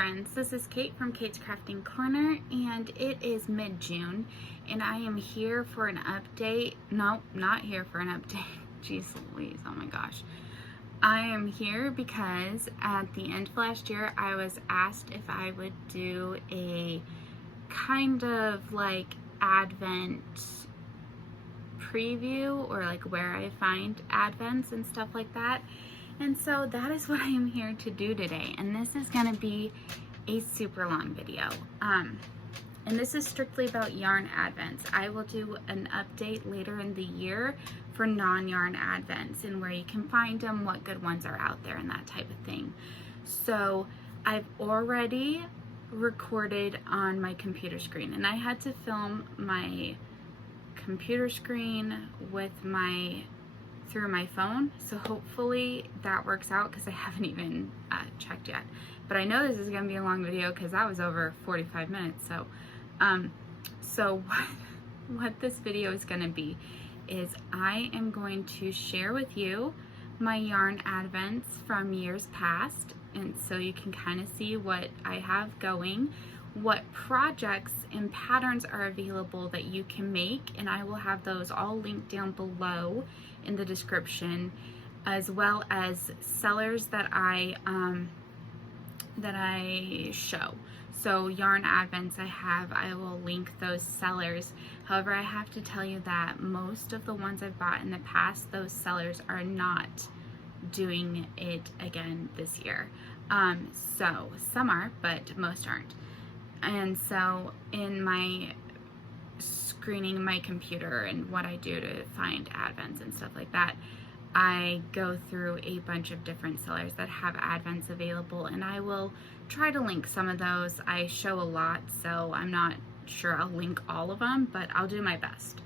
friends, this is Kate from Kate's Crafting Corner, and it is mid-June, and I am here for an update. No, not here for an update. Jeez Louise, oh my gosh. I am here because at the end of last year, I was asked if I would do a kind of like Advent preview, or like where I find Advents and stuff like that. And so that is what I am here to do today. And this is gonna be a super long video. And this is strictly about yarn Advents. I will do an update later in the year for non-yarn Advents and where you can find them, what good ones are out there, and that type of thing. So I've already recorded on my computer screen, and I had to film my computer screen with through my phone, so hopefully that works out because I haven't even checked yet. But I know this is going to be a long video because that was over 45 minutes. So what this video is going to be is I am going to share with you my yarn Advents from years past, and so you can kind of see what I have going, what projects and patterns are available that you can make, and I will have those all linked down below in the description, as well as sellers that I show. So yarn Advents I will link those sellers. However, I have to tell you that most of the ones I've bought in the past, those sellers are not doing it again this year. So some are, but most aren't. And so in my screening my computer and what I do to find Advents and stuff like that, I go through a bunch of different sellers that have Advents available, and I will try to link some of those. I show a lot, so I'm not sure I'll link all of them, but I'll do my best.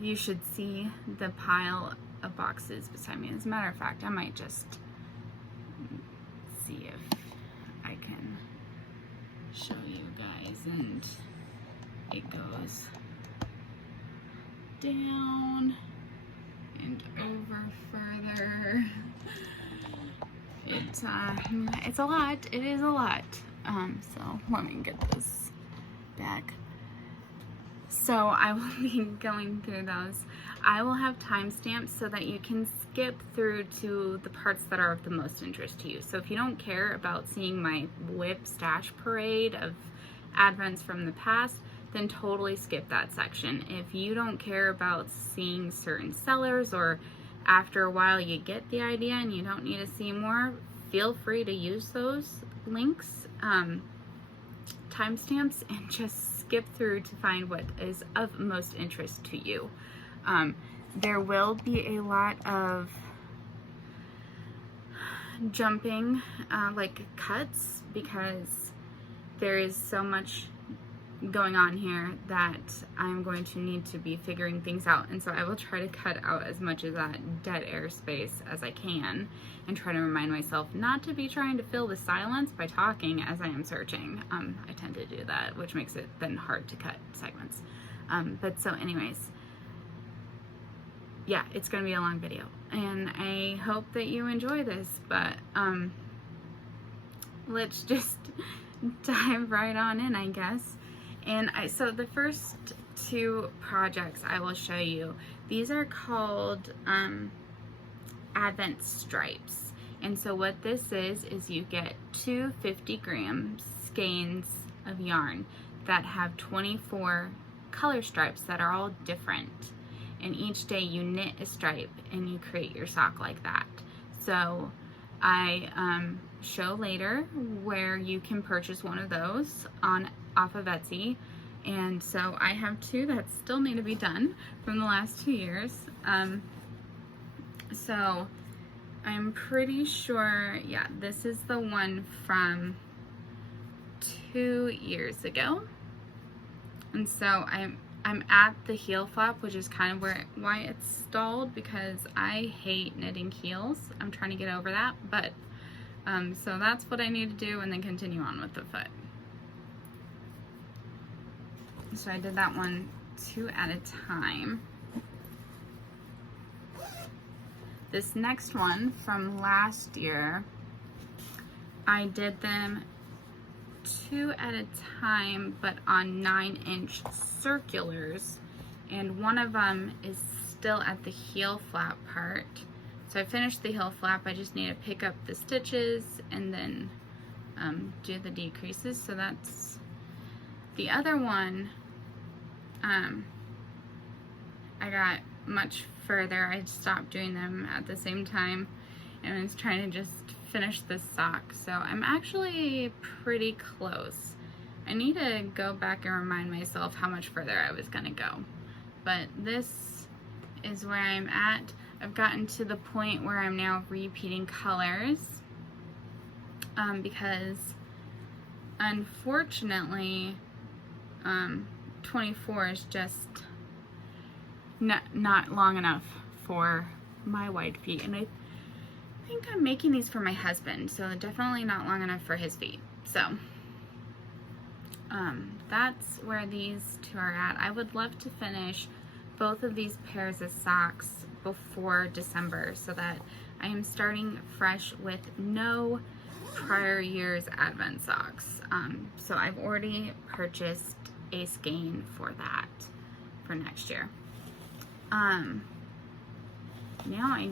You should see the pile of boxes beside me. As a matter of fact, I might just see if I can show you guys, and it goes down and over further. It's a lot. It is a lot. So let me get this back. So I will be going through those. I will have timestamps so that you can skip through to the parts that are of the most interest to you. So if you don't care about seeing my whip stash parade of Advents from the past, then totally skip that section. If you don't care about seeing certain sellers, or after a while you get the idea and you don't need to see more, feel free to use those links, timestamps, and just skip through to find what is of most interest to you. There will be a lot of jumping, like cuts, because there is so much going on here that I'm going to need to be figuring things out, and so I will try to cut out as much of that dead air space as I can and try to remind myself not to be trying to fill the silence by talking as I am searching. I tend to do that, which makes it then hard to cut segments. But so anyways, yeah, it's gonna be a long video, and I hope that you enjoy this, but let's just dive right on in, I guess. And so the first two projects I will show you, these are called Advent stripes. And so what this is you get two 50-gram skeins of yarn that have 24 color stripes that are all different. And each day you knit a stripe and you create your sock like that. So I show later where you can purchase one of those off of Etsy, and so I have two that still need to be done from the last 2 years. So I'm pretty sure, yeah, this is the one from 2 years ago, and so I'm at the heel flap, which is kind of why it's stalled, because I hate knitting heels. I'm trying to get over that, but so that's what I need to do, and then continue on with the foot. So I did that one 2 at a time. This next one from last year, I did them 2 at a time, but on 9-inch circulars, and one of them is still at the heel flap part. So I finished the heel flap. I just need to pick up the stitches and then do the decreases. So that's the other one. I got much further. I stopped doing them at the same time and I was trying to just finish this sock. So I'm actually pretty close. I need to go back and remind myself how much further I was gonna go. But this is where I'm at. I've gotten to the point where I'm now repeating colors because unfortunately 24 is just not long enough for my wide feet, and I think I'm making these for my husband, so definitely not long enough for his feet. So that's where these two are at. I would love to finish both of these pairs of socks before December so that I am starting fresh with no prior year's Advent socks. So I've already purchased a skein for that for next year. Now I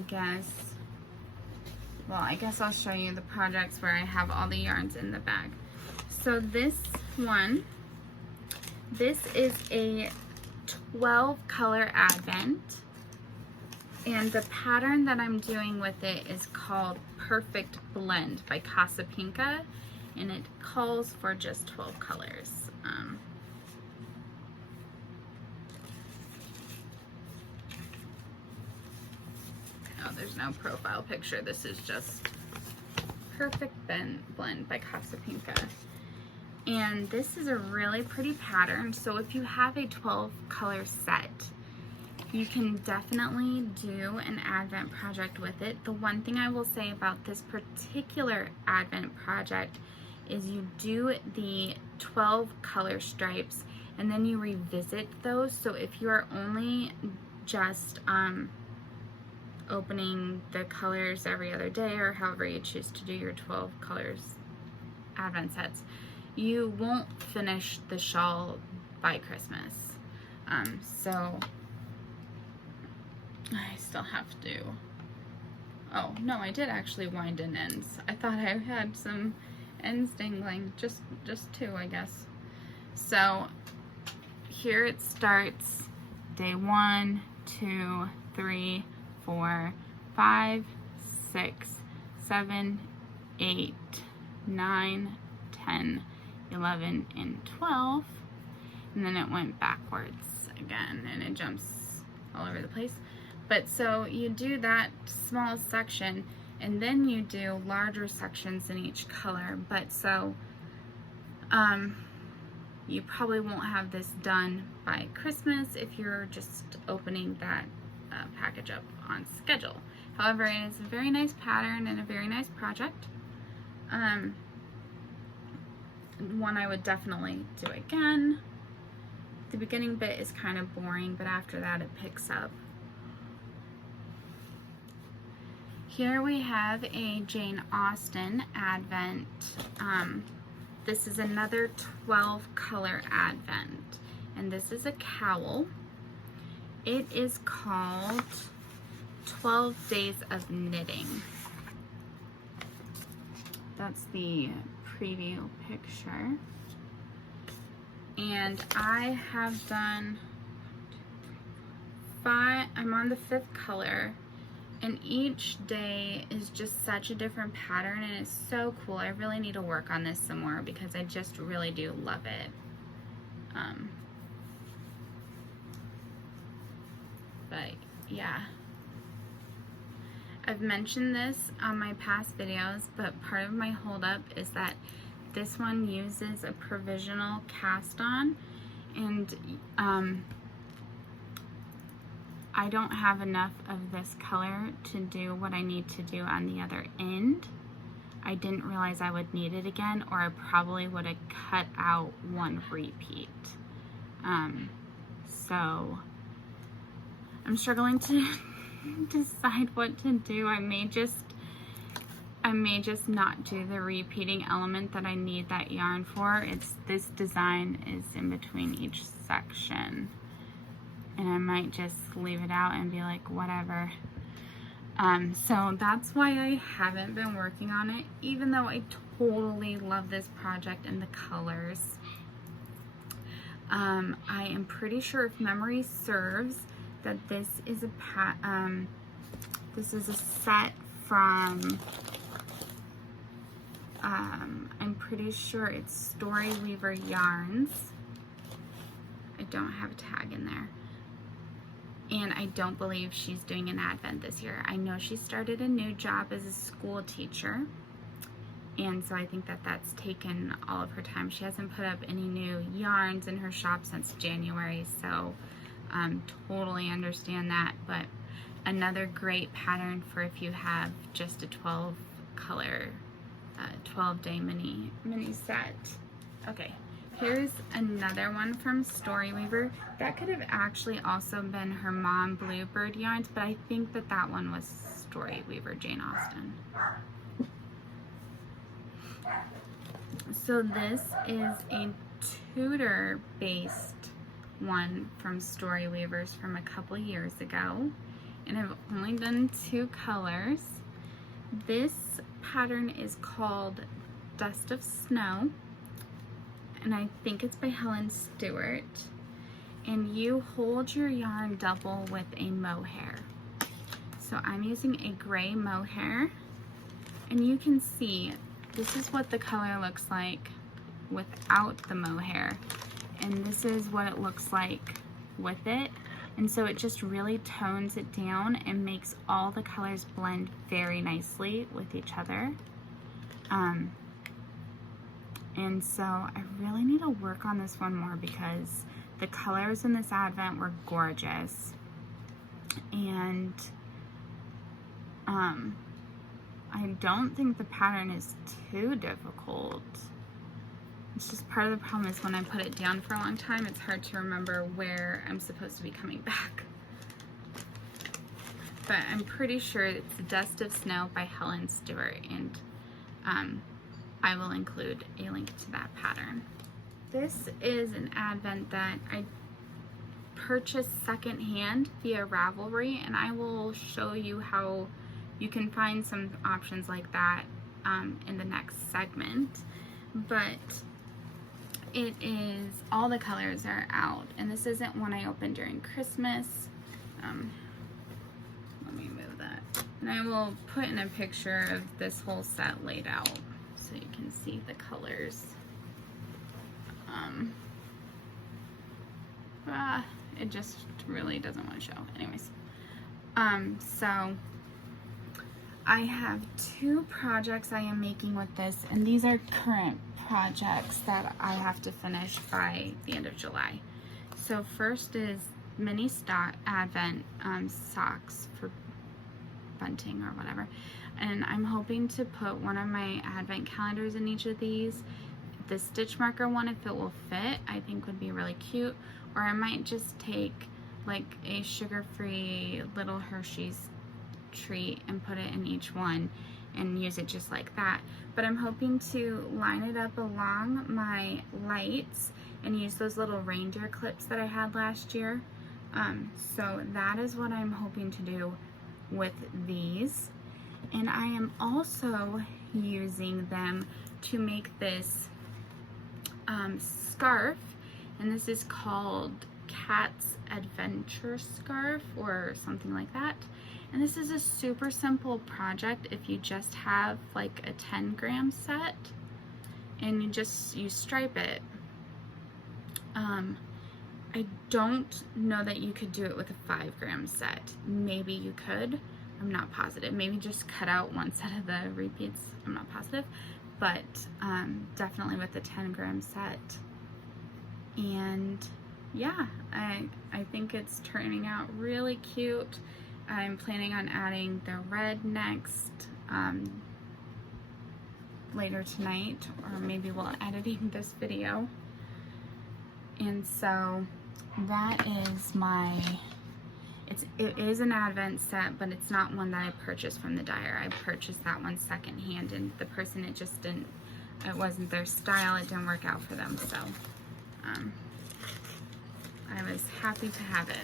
guess I'll show you the projects where I have all the yarns in the bag. So this one, this is a 12 color Advent, and the pattern that I'm doing with it is called Perfect Blend by Casapinka, and it calls for just 12 colors. Oh, there's no profile picture. This is just Perfect Blend by Casapinka. And this is a really pretty pattern. So if you have a 12 color set, you can definitely do an Advent project with it. The one thing I will say about this particular Advent project is you do the 12 color stripes and then you revisit those. So if you are only just opening the colors every other day, or however you choose to do your 12 colors Advent sets, you won't finish the shawl by Christmas. So I still have to, oh no, I did actually wind in ends. I thought I had some ends dangling, just 2, I guess. So here it starts, day 1, 2, 3, 4, 5, 6, 7, 8, 9, 10, 11, and 12, and then it went backwards again, and it jumps all over the place. But so you do that small section, and then you do larger sections in each color. But so you probably won't have this done by Christmas if you're just opening that package up on schedule. However, it is a very nice pattern and a very nice project. One I would definitely do again. The beginning bit is kind of boring, but after that it picks up. Here we have a Jane Austen Advent. This is another 12 color Advent, and this is a cowl. It is called 12 Days of Knitting. That's the preview picture. And I have done 5, I'm on the 5th color, and each day is just such a different pattern, and it's so cool. I really need to work on this some more because I just really do love it. But yeah, I've mentioned this on my past videos, but part of my holdup is that this one uses a provisional cast on, and I don't have enough of this color to do what I need to do on the other end. I didn't realize I would need it again, or I probably would have cut out one repeat. So I'm struggling to decide what to do. I may just not do the repeating element that I need that yarn for. This design is in between each section, and I might just leave it out and be like, whatever. So that's why I haven't been working on it, even though I totally love this project and the colors. I am pretty sure, if memory serves, that this is a set from, I'm pretty sure it's Storyweaver Yarns. I don't have a tag in there. And I don't believe she's doing an advent this year. I know she started a new job as a school teacher, and so I think that that's taken all of her time. She hasn't put up any new yarns in her shop since January, so totally understand that. But another great pattern for if you have just a 12 color, 12-day mini set. Okay. Here's another one from Storyweaver. That could have actually also been her mom, Bluebird Yarns, but I think that that one was Storyweaver Jane Austen. So this is a Tudor-based one from Storyweavers from a couple years ago, and I've only done 2 colors. This pattern is called Dust of Snow, and I think it's by Helen Stewart, and you hold your yarn double with a mohair. So I'm using a gray mohair, and you can see this is what the color looks like without the mohair, and this is what it looks like with it. And so it just really tones it down and makes all the colors blend very nicely with each other. And so I really need to work on this one more, because the colors in this advent were gorgeous. And I don't think the pattern is too difficult. It's just part of the problem is when I put it down for a long time, it's hard to remember where I'm supposed to be coming back. But I'm pretty sure it's Dust of Snow by Helen Stewart, and I will include a link to that pattern. This is an advent that I purchased secondhand via Ravelry, and I will show you how you can find some options like that in the next segment. But it is, all the colors are out, and this isn't one I opened during Christmas. Let me move that. And I will put in a picture of this whole set laid out so you can see the colors. It just really doesn't want to show. Anyways, so I have 2 projects I am making with this, and these are current projects that I have to finish by the end of July. So first is mini stock advent socks for bunting or whatever, and I'm hoping to put one of my advent calendars in each of these. The stitch marker one, if it will fit, I think would be really cute. Or I might just take like a sugar-free little Hershey's treat and put it in each one and use it just like that. But I'm hoping to line it up along my lights and use those little reindeer clips that I had last year. So that is what I'm hoping to do with these. And I am also using them to make this scarf, and this is called Cat's Adventure Scarf or something like that. And this is a super simple project if you just have like a 10-gram set and you stripe it. I don't know that you could do it with a 5-gram set. Maybe you could, I'm not positive. Maybe just cut out one set of the repeats, I'm not positive. But definitely with the 10-gram set. And yeah, I think it's turning out really cute. I'm planning on adding the red next later tonight, or maybe while editing this video. And so that is it is an Advent set, but it's not one that I purchased from the dyer. I purchased that one secondhand, and the person, it wasn't their style. It didn't work out for them, so I was happy to have it.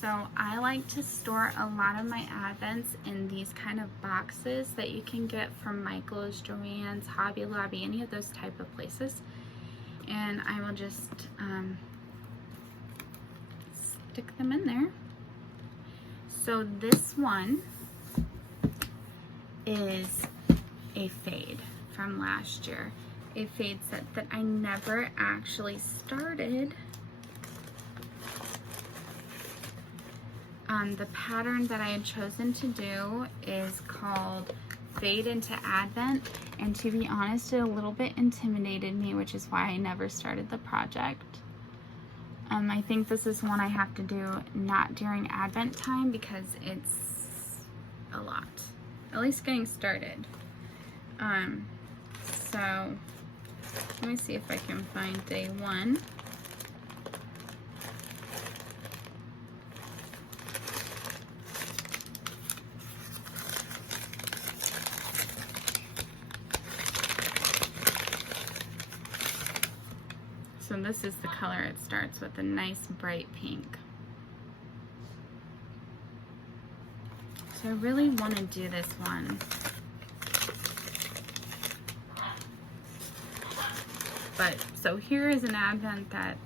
So I like to store a lot of my Advents in these kind of boxes that you can get from Michael's, Joann's, Hobby Lobby, any of those type of places. And I will just stick them in there. So this one is a fade from last year. A fade set that I never actually started. The pattern that I had chosen to do is called Fade into Advent, and to be honest, it a little bit intimidated me, which is why I never started the project. I think this is one I have to do not during Advent time because it's a lot, at least getting started. So let me see if I can find day one. So this is the color it starts with, a nice bright pink. So I really want to do this one. But, so here is an Advent that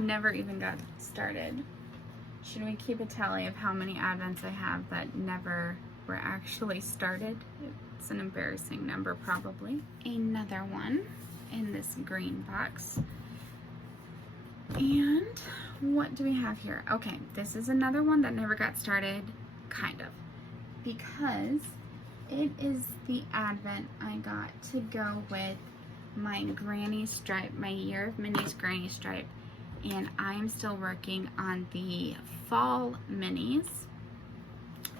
never even got started. Should we keep a tally of how many Advents I have that never were actually started? It's an embarrassing number, probably. Another one in this green box. And what do we have here? Okay, this is another one that never got started, kind of, because it is the Advent I got to go with my granny stripe, my Year of Minis granny stripe, and I'm still working on the fall minis,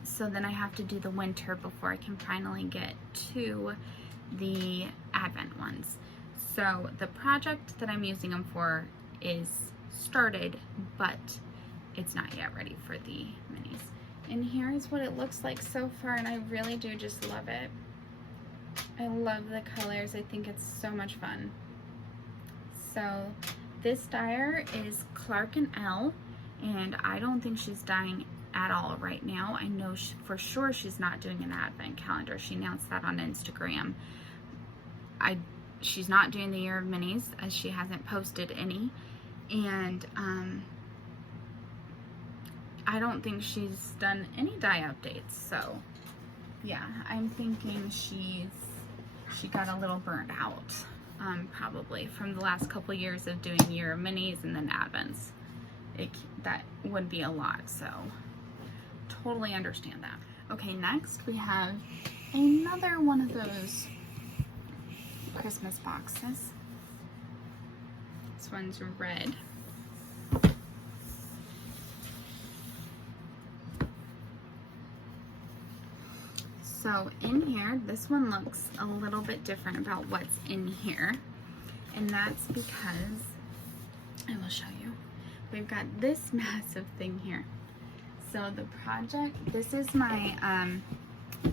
so then I have to do the winter before I can finally get to the Advent ones. So the project that I'm using them for is started, but it's not yet ready for the minis. And here is what it looks like so far, and I really do just love it. I love the colors. I think it's so much fun. So this dyer is Clark & L, and I don't think she's dyeing at all right now. I know for sure she's not doing an Advent calendar. She announced that on Instagram. She's not doing the Year of Minis, as she hasn't posted any, and I don't think she's done any dye updates. So yeah, I'm thinking she got a little burnt out, probably from the last couple years of doing Year of Minis and then Advents. That would be a lot, so totally understand that. Okay, next we have another one of those Christmas boxes. This one's red. So in here, this one looks a little bit different about what's in here, and that's because, I will show you, we've got this massive thing here. So the project, this is my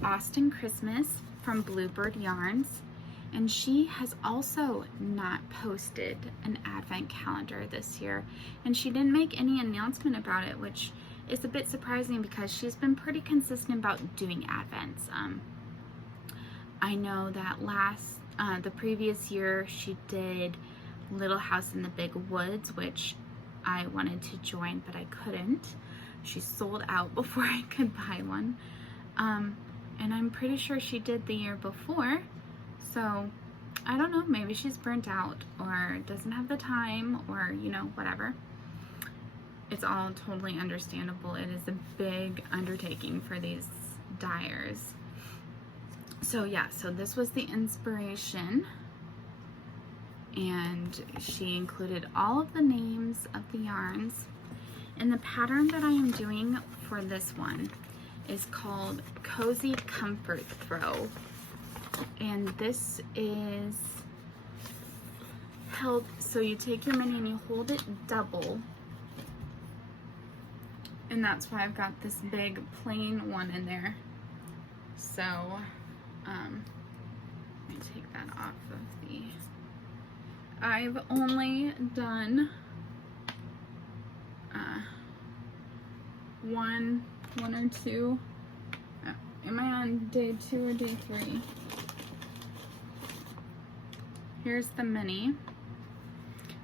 Austin Christmas from Bluebird Yarns, and she has also not posted an Advent calendar this year, and she didn't make any announcement about it, which is a bit surprising because she's been pretty consistent about doing Advents. I know that the previous year she did Little House in the Big Woods, which I wanted to join, but I couldn't. She sold out before I could buy one. And I'm pretty sure she did the year before. So I don't know, maybe she's burnt out or doesn't have the time, or, you know, whatever. It's all totally understandable. It is a big undertaking for these dyers. So yeah, so this was the inspiration, and she included all of the names of the yarns. And the pattern that I am doing for this one is called Cozy Comfort Throw. And this is held, so you take your mini and you hold it double, And that's why I've got this big plain one in there. So, let me take that off of the... I've only done one or two. Am I on day 2 or day 3? Here's the mini.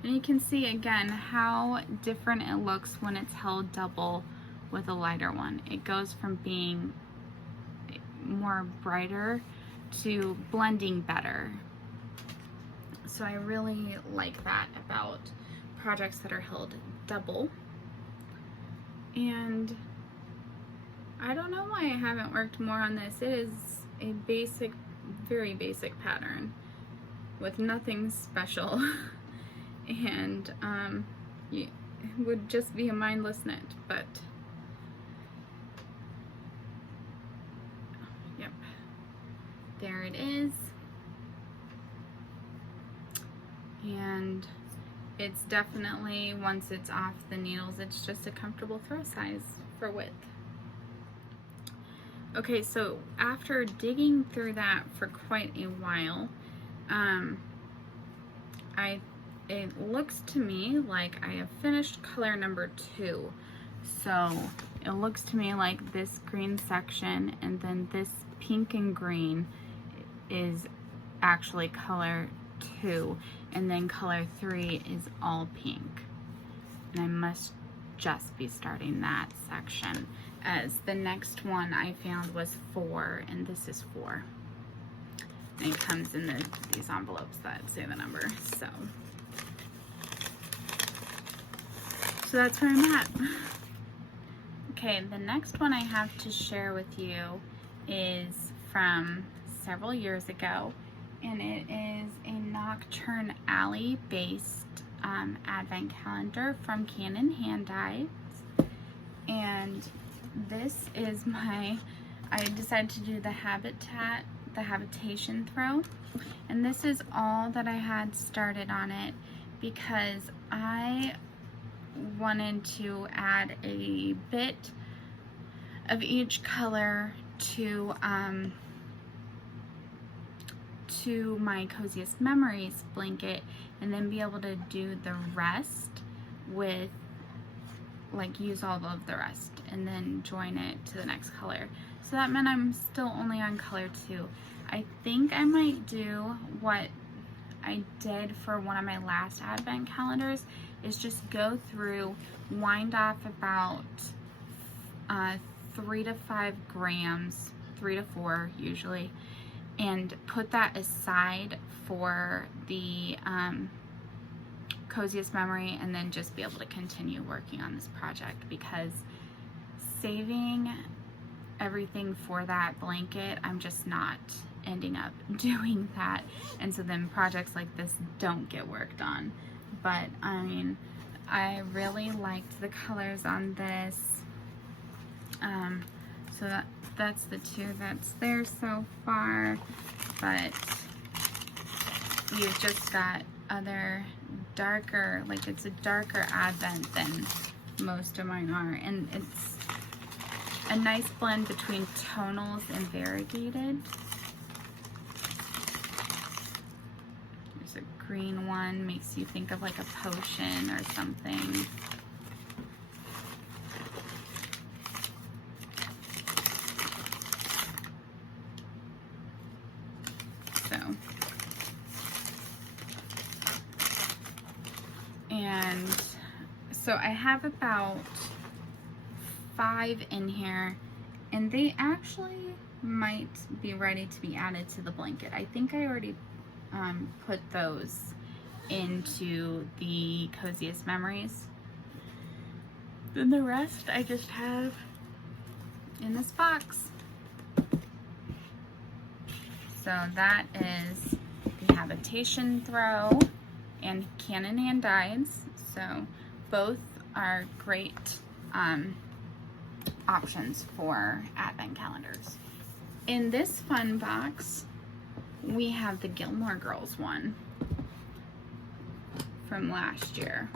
And you can see again how different it looks when it's held double with a lighter one. It goes from being more brighter to blending better. So I really like that about projects that are held double. And I don't know why I haven't worked more on this. It is a basic, very basic pattern with nothing special. And it would just be a mindless knit, but yep, there it is. And it's definitely, once it's off the needles, it's just a comfortable throw size for width. Okay, so after digging through that for quite a while, it looks to me like I have finished color number 2. So it looks to me like this green section and then this pink and green is actually color 2, and then color 3 is all pink. And I must just be starting that section, as the next one I found was 4, and this is 4. And it comes in these envelopes that say the number, so that's where I'm at. Okay, the next one I have to share with you is from several years ago, and it is a Nocturne Alley based advent calendar from Canon Hand Dyes. And this is I decided to do the habitation throw, and this is all that I had started on it because I wanted to add a bit of each color to my Coziest Memories blanket, and then be able to do the rest with, like, use all of the rest and then join it to the next color. So that meant I'm still only on color 2. I think I might do what I did for one of my last advent calendars, is just go through, wind off about 3 to 5 grams, 3 to 4 usually, and put that aside for the Coziest Memory, and then just be able to continue working on this project, because saving everything for that blanket, I'm just not ending up doing that, and so then projects like this don't get worked on. But I mean, I really liked the colors on this, so that's the 2 that's there so far. But you've just got other darker, like, it's a darker advent than most of mine are, and it's a nice blend between tonals and variegated. There's a green one, makes you think of like a potion or something. So I have about 5 in here, and they actually might be ready to be added to the blanket. I think I already put those into the Coziest Memories. Then the rest I just have in this box. So that is the Habitation Throw and Canon Hand Dyes. So both are great options for advent calendars. In this fun box, we have the Gilmore Girls one from last year.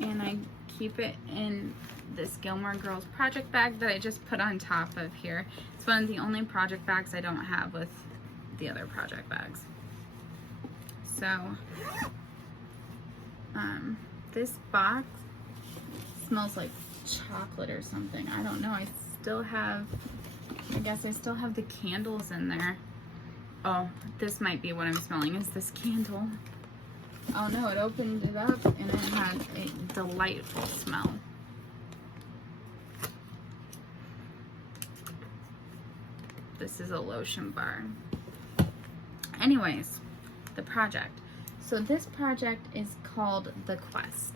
and I keep it in this Gilmore Girls project bag that I just put on top of here. It's one of the only project bags I don't have with the other project bags. So this box smells like chocolate or something. I don't know. I guess I still have the candles in there. Oh, this might be what I'm smelling, is this candle. Oh no, it opened it up and it had a delightful smell. This is a lotion bar. Anyways, the project. So this project is called The Quest.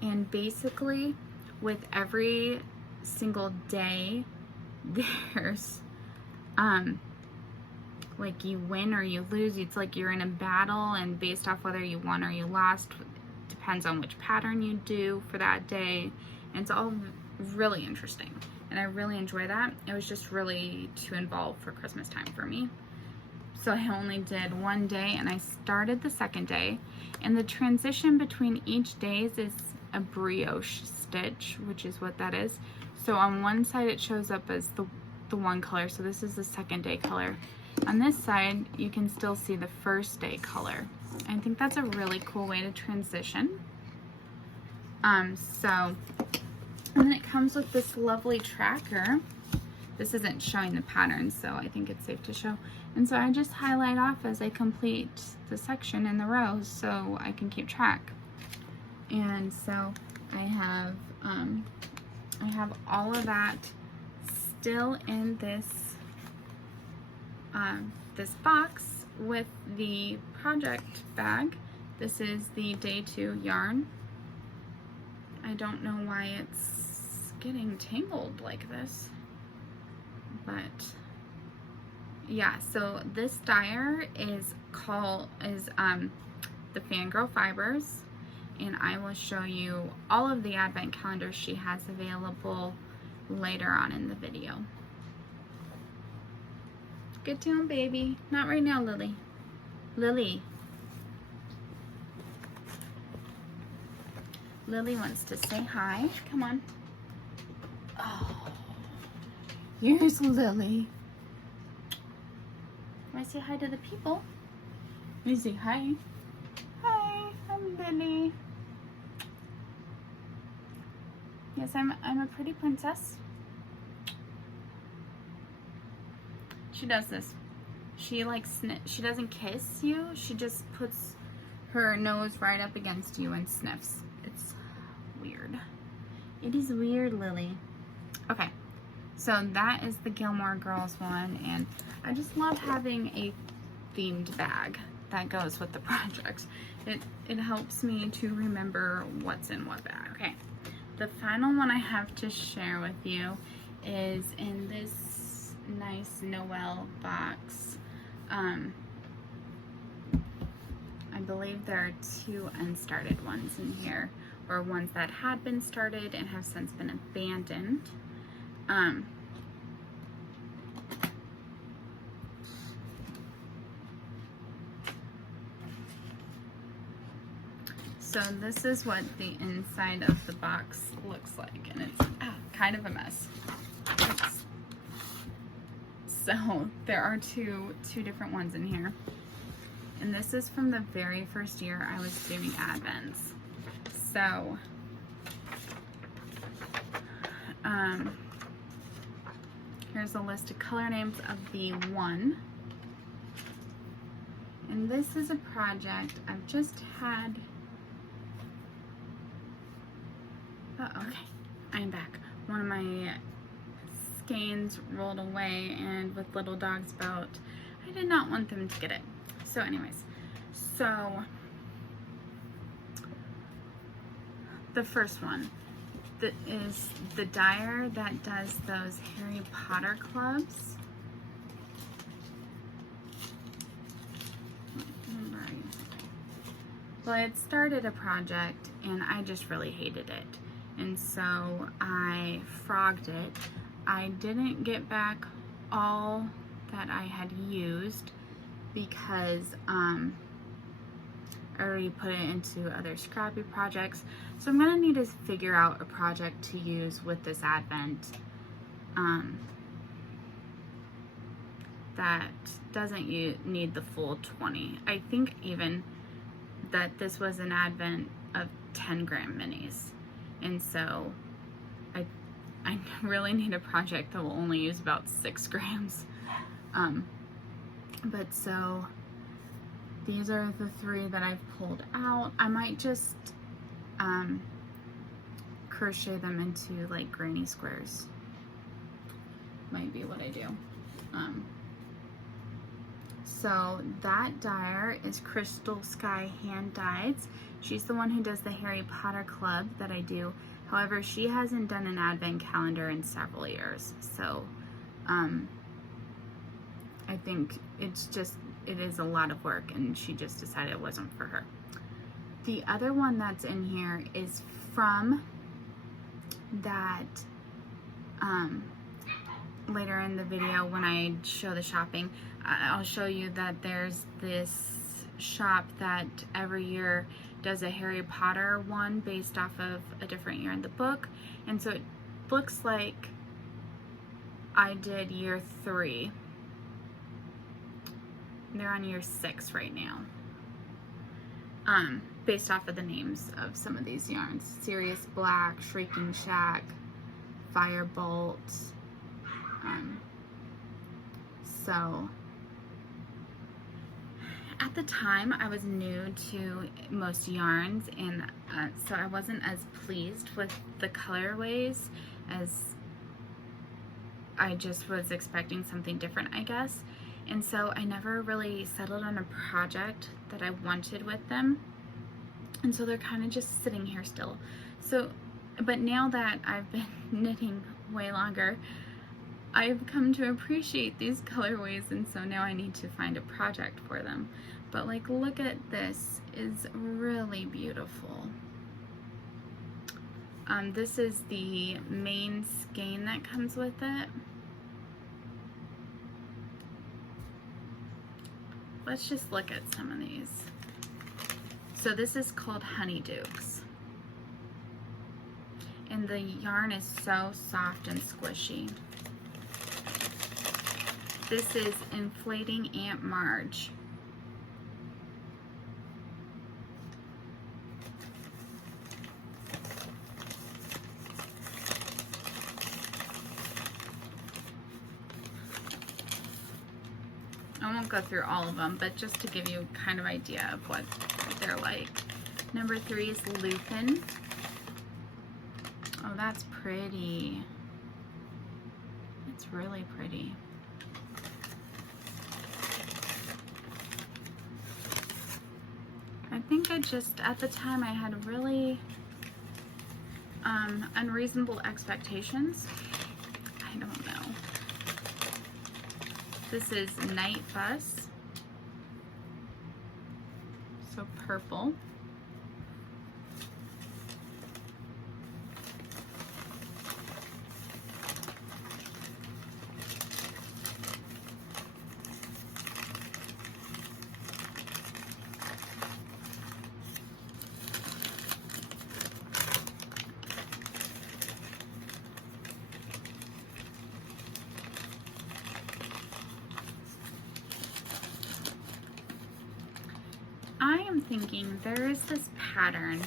And basically, with every single day, there's, like you win or you lose. It's like you're in a battle, and based off whether you won or you lost, depends on which pattern you do for that day. And it's all really interesting. And I really enjoy that. It was just really too involved for Christmas time for me. So I only did one day, and I started the second day. And the transition between each days is a brioche stitch, which is what that is. So on one side it shows up as the one color, so this is the second day color. On this side you can still see the first day color. I think that's a really cool way to transition. And then it comes with this lovely tracker. This isn't showing the patterns, so I think it's safe to show. And so I just highlight off as I complete the section in the rows so I can keep track. And so I have all of that still in this this box with the project bag. This is the day 2 yarn. I don't know why it's getting tangled like this, but yeah. So this dyer is the Fangirl fibers, and I will show you all of the advent calendars she has available later on in the video. Get to him, baby. Not right now, Lily. Lily. Lily wants to say hi. Come on. Oh, here's Lily. Want to say hi to the people? Let me say hi. Hi, I'm Lily. Yes, I'm a pretty princess. She does this. She she doesn't kiss you. She just puts her nose right up against you and sniffs. It's weird. It is weird, Lily. Okay, so that is the Gilmore Girls one, and I just love having a themed bag that goes with the project. It helps me to remember what's in what bag. Okay, the final one I have to share with you is in this nice Noel box. I believe there are 2 unstarted ones in here, or ones that had been started and have since been abandoned. So this is what the inside of the box looks like, and it's kind of a mess. So there are two different ones in here. And this is from the very first year I was doing Advents. So, here's a list of color names of the one. And this is a project I've just had. Oh, okay, I'm back. One of my skeins rolled away, and with little dogs about, I did not want them to get it. So anyways, so the first one that is the dyer that does those Harry Potter clubs. Well, I had started a project and I just really hated it, and so I frogged it. I didn't get back all that I had used because I I already put it into other scrappy projects. So I'm gonna need to figure out a project to use with this Advent that doesn't need the full 20. I think even that this was an Advent of 10 gram minis. And so I really need a project that will only use about 6 grams. But so these are the 3 that I've pulled out. I might just crochet them into like granny squares. Might be what I do. So that dyer is Crystal Sky Hand Dyes. She's the one who does the Harry Potter Club that I do. However, she hasn't done an advent calendar in several years. So I think it is a lot of work, and she just decided it wasn't for her. The other one that's in here is from that later in the video when I show the shopping, I'll show you that there's this shop that every year does a Harry Potter one based off of a different year in the book. And so it looks like I did year 3. They're on year 6 right now. Based off of the names of some of these yarns. Sirius Black, Shrieking Shack, Firebolt. So at the time I was new to most yarns, and so I wasn't as pleased with the colorways as I just was expecting something different, I guess. And so I never really settled on a project that I wanted with them. And so they're kind of just sitting here still. So, but now that I've been knitting way longer, I've come to appreciate these colorways, and so now I need to find a project for them. But like, look at this, is really beautiful. This is the main skein that comes with it. Let's just look at some of these. So this is called Honeydukes. And the yarn is so soft and squishy. This is Inflating Aunt Marge. I won't go through all of them, but just to give you kind of idea of what they're like. Number 3 is Lupin. Oh, that's pretty. It's really pretty. I think I just, at the time, I had really unreasonable expectations. I don't know. This is Night Bus. So purple. I am thinking there is this pattern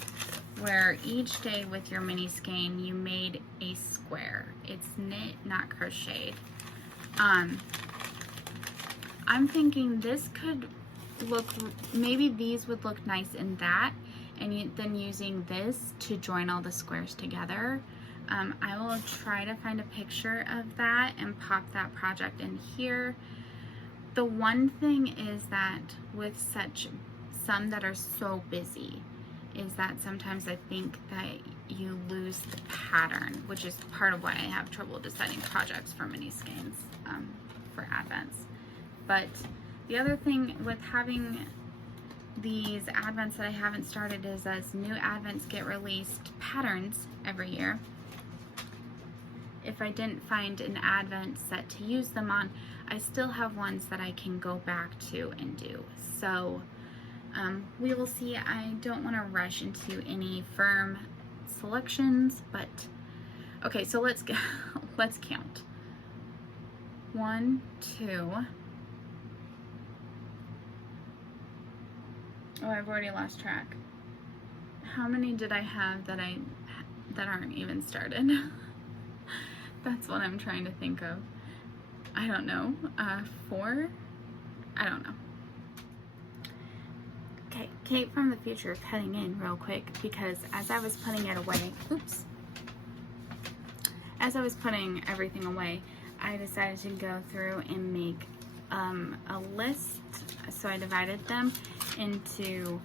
where each day with your mini skein you made a square. It's knit, not crocheted. I'm thinking this could look, maybe these would look nice in that, and then using this to join all the squares together. I will try to find a picture of that and pop that project in here. The one thing is that with some that are so busy is that sometimes I think that you lose the pattern, which is part of why I have trouble deciding projects for mini skeins for Advents. But the other thing with having these Advents that I haven't started is as new Advents get released patterns every year, if I didn't find an Advent set to use them on, I still have ones that I can go back to and do. So We will see. I don't want to rush into any firm selections, but okay, so let's let's count. 1, 2. Oh, I've already lost track. How many did I have that aren't even started? That's what I'm trying to think of. I don't know. 4? I don't know. Okay, Kate from the future cutting in real quick, because as I was putting it away, oops. As I was putting everything away, I decided to go through and make a list. So I divided them into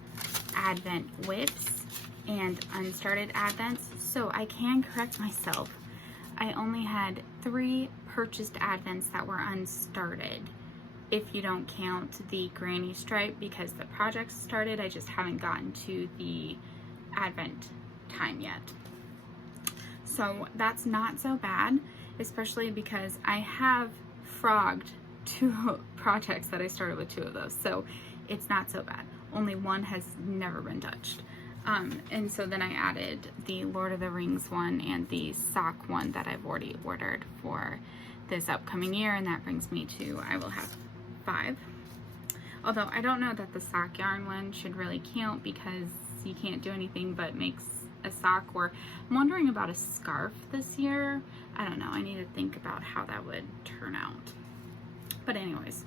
Advent whips and unstarted Advents. So I can correct myself. I only had 3 purchased Advents that were unstarted, if you don't count the granny stripe, because the project started. I just haven't gotten to the Advent time yet. So that's not so bad, especially because I have frogged 2 projects that I started with 2 of those. So it's not so bad. Only 1 has never been touched. And so then I added the Lord of the Rings one and the sock one that I've already ordered for this upcoming year, and that brings me to, I will have 5. Although I don't know that the sock yarn one should really count, because you can't do anything but make a sock. Or I'm wondering about a scarf this year. I don't know. I need to think about how that would turn out. But anyways,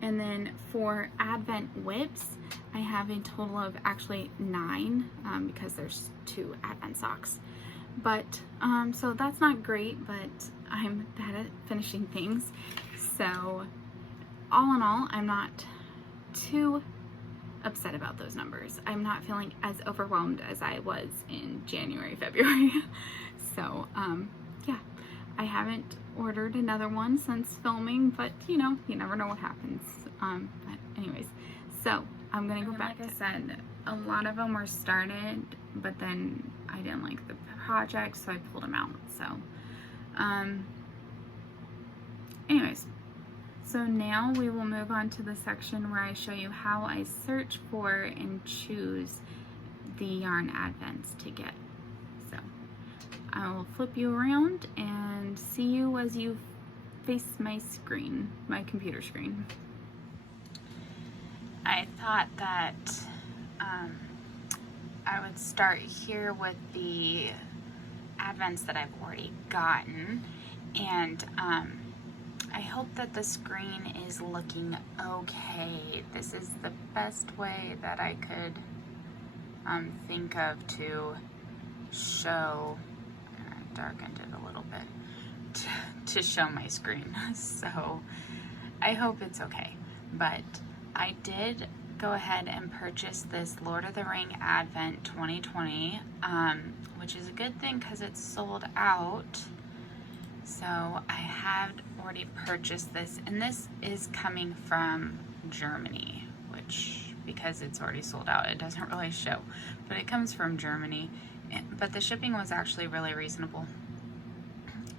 and then for Advent whips, I have a total of actually 9, because there's 2 Advent socks. But, so that's not great, but I'm bad at finishing things. So, all in all, I'm not too upset about those numbers. I'm not feeling as overwhelmed as I was in January, February. So, yeah, I haven't ordered another one since filming, but you know, you never know what happens. But anyways, so I'm gonna go back. Like I said, a lot of them were started, but then I didn't like the project, so I pulled them out. So, anyways, so now we will move on to the section where I show you how I search for and choose the yarn Advents to get. So I will flip you around and see you as you face my screen, my computer screen. I thought that I would start here with the Advents that I've already gotten, and I hope that the screen is looking okay. This is the best way that I could think of to show, I darkened it a little bit, to show my screen. So I hope it's okay. But I did go ahead and purchase this Lord of the Ring Advent 2020, which is a good thing because it's sold out. So I had already purchased this, and this is coming from Germany, which, because it's already sold out, it doesn't really show, but it comes from Germany. But the shipping was actually really reasonable.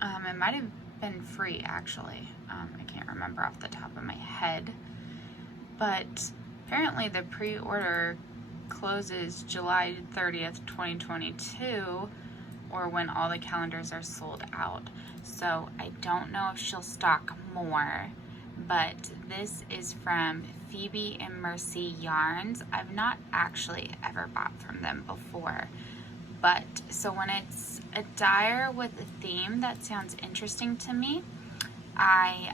It might have been free, actually. I can't remember off the top of my head, but apparently the pre-order closes July 30th, 2022, or when all the calendars are sold out. So I don't know if she'll stock more, but this is from Phoebe and Mercy Yarns. I've not actually ever bought from them before, but so when it's a dyer with a theme that sounds interesting to me, I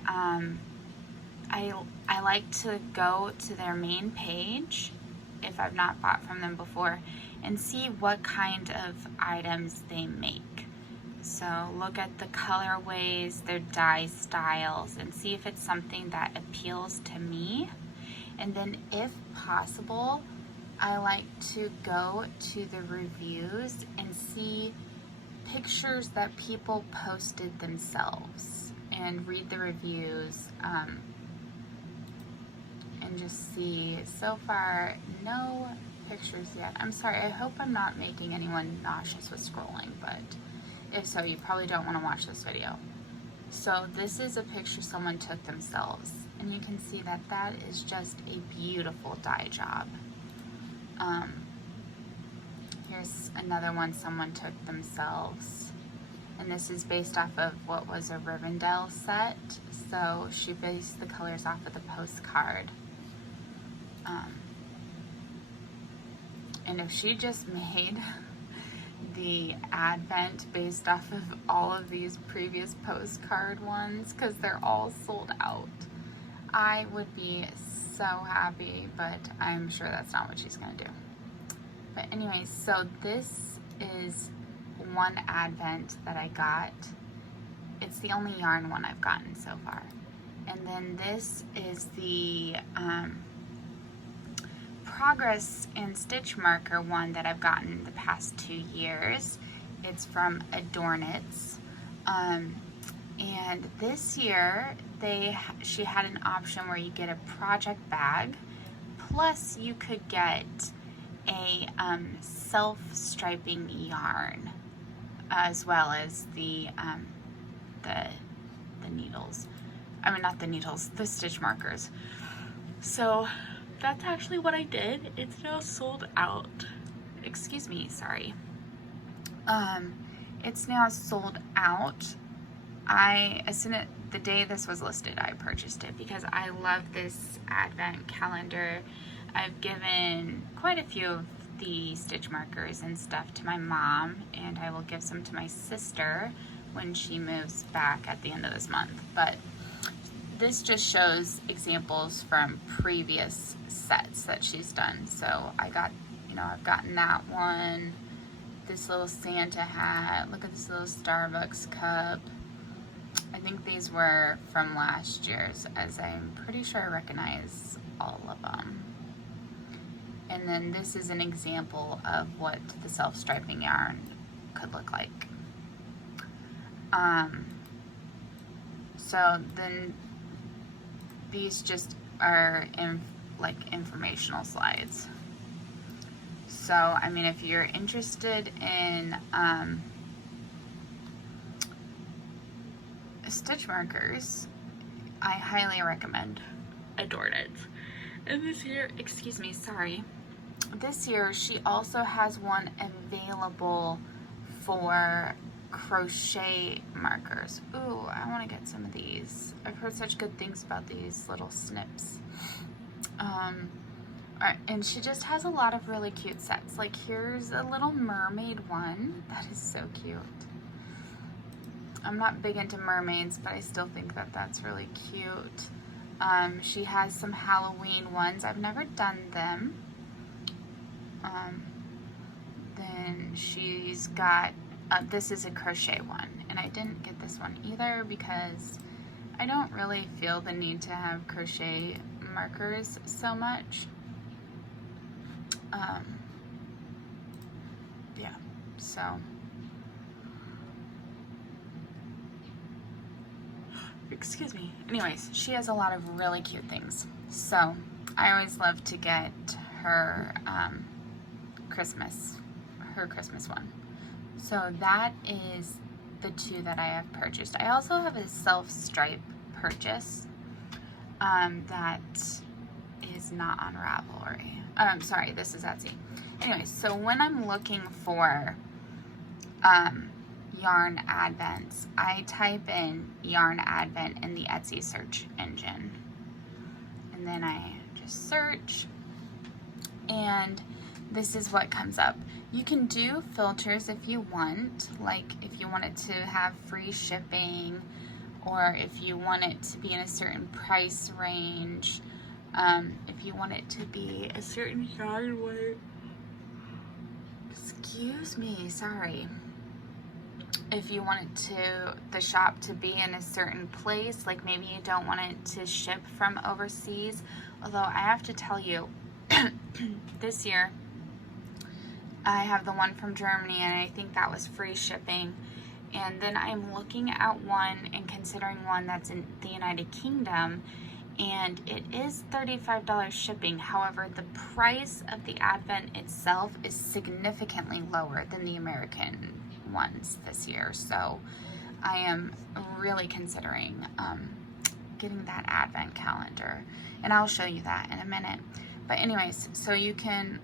like to go to their main page, if I've not bought from them before, and see what kind of items they make. So look at the colorways, their dye styles, and see if it's something that appeals to me. And then if possible, I like to go to the reviews and see pictures that people posted themselves and read the reviews, and just see. So far, no pictures yet. I'm sorry, I hope I'm not making anyone nauseous with scrolling, but if so, you probably don't want to watch this video. So this is a picture someone took themselves, and you can see that that is just a beautiful dye job. Here's another one someone took themselves, and this is based off of what was a Rivendell set, so she based the colors off of the postcard. And if she just made the advent based off of all of these previous postcard ones, because they're all sold out, I would be so happy, but I'm sure that's not what she's gonna do. But anyways, so this is one advent that I got. It's the only yarn one I've gotten so far. And then this is the progress and stitch marker one that I've gotten the past 2 years. It's from Adornits. And this year she had an option where you get a project bag, plus you could get a self-striping yarn, as well as the needles. I mean, not the needles, the stitch markers. So that's actually what I did. It's now sold out. Excuse me, sorry. It's now sold out. As soon as the day this was listed, I purchased it because I love this advent calendar. I've given quite a few of the stitch markers and stuff to my mom, and I will give some to my sister when she moves back at the end of this month. But this just shows examples from previous sets that she's done. So I got, I've gotten that one, this little Santa hat, look at this little Starbucks cup. I think these were from last year's, as I'm pretty sure I recognize all of them. And then this is an example of what the self-striping yarn could look like. So then these just are like informational slides. So, I mean, if you're interested in stitch markers, I highly recommend Adornits. And this year, excuse me, sorry. This year, she also has one available for crochet markers. Ooh, I want to get some of these. I've heard such good things about these little snips. And she just has a lot of really cute sets. Like, here's a little mermaid one. That is so cute. I'm not big into mermaids, but I still think that that's really cute. She has some Halloween ones. I've never done them. Then she's got, this is a crochet one, and I didn't get this one either because I don't really feel the need to have crochet markers so much. Yeah, so excuse me. Anyways, she has a lot of really cute things. So I always love to get her Christmas one. So that is the two that I have purchased. I also have a self-stripe purchase that is not on Ravelry. Sorry, this is Etsy. Anyway, so when I'm looking for yarn advents, I type in yarn advent in the Etsy search engine, and then I just search, and this is what comes up. You can do filters if you want, like if you want it to have free shipping, or if you want it to be in a certain price range, if you want it to be a certain yarn weight. Excuse me, sorry. If you want it the shop to be in a certain place, like maybe you don't want it to ship from overseas. Although I have to tell you, this year I have the one from Germany, and I think that was free shipping. And then I'm looking at one and considering one that's in the United Kingdom, and it is $35 shipping. However, the price of the advent itself is significantly lower than the American ones this year. So I am really considering getting that advent calendar, and I'll show you that in a minute. But anyways, so you can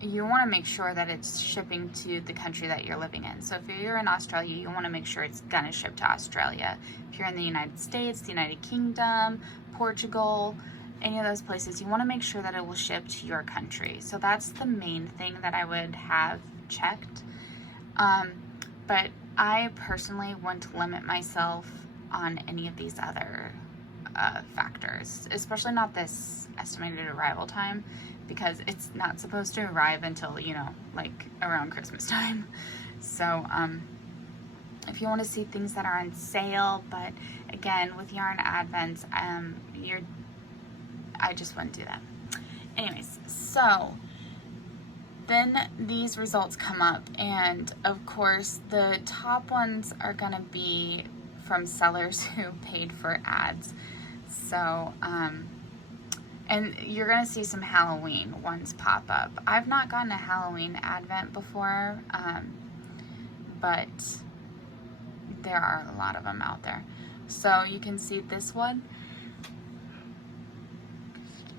you want to make sure that it's shipping to the country that you're living in. So if you're in Australia, you want to make sure it's gonna ship to Australia. If you're in the United States, the United Kingdom, Portugal, any of those places, you want to make sure that it will ship to your country. So that's the main thing that I would have checked. But I personally wouldn't limit myself on any of these other factors, especially not this estimated arrival time, because it's not supposed to arrive until, you know, like around Christmas time. So if you want to see things that are on sale, but again, with yarn advents, I just wouldn't do that. Anyways, so then these results come up, and of course the top ones are gonna be from sellers who paid for ads. So and you're gonna see some Halloween ones pop up. I've not gotten a Halloween advent before, but there are a lot of them out there. So you can see this one,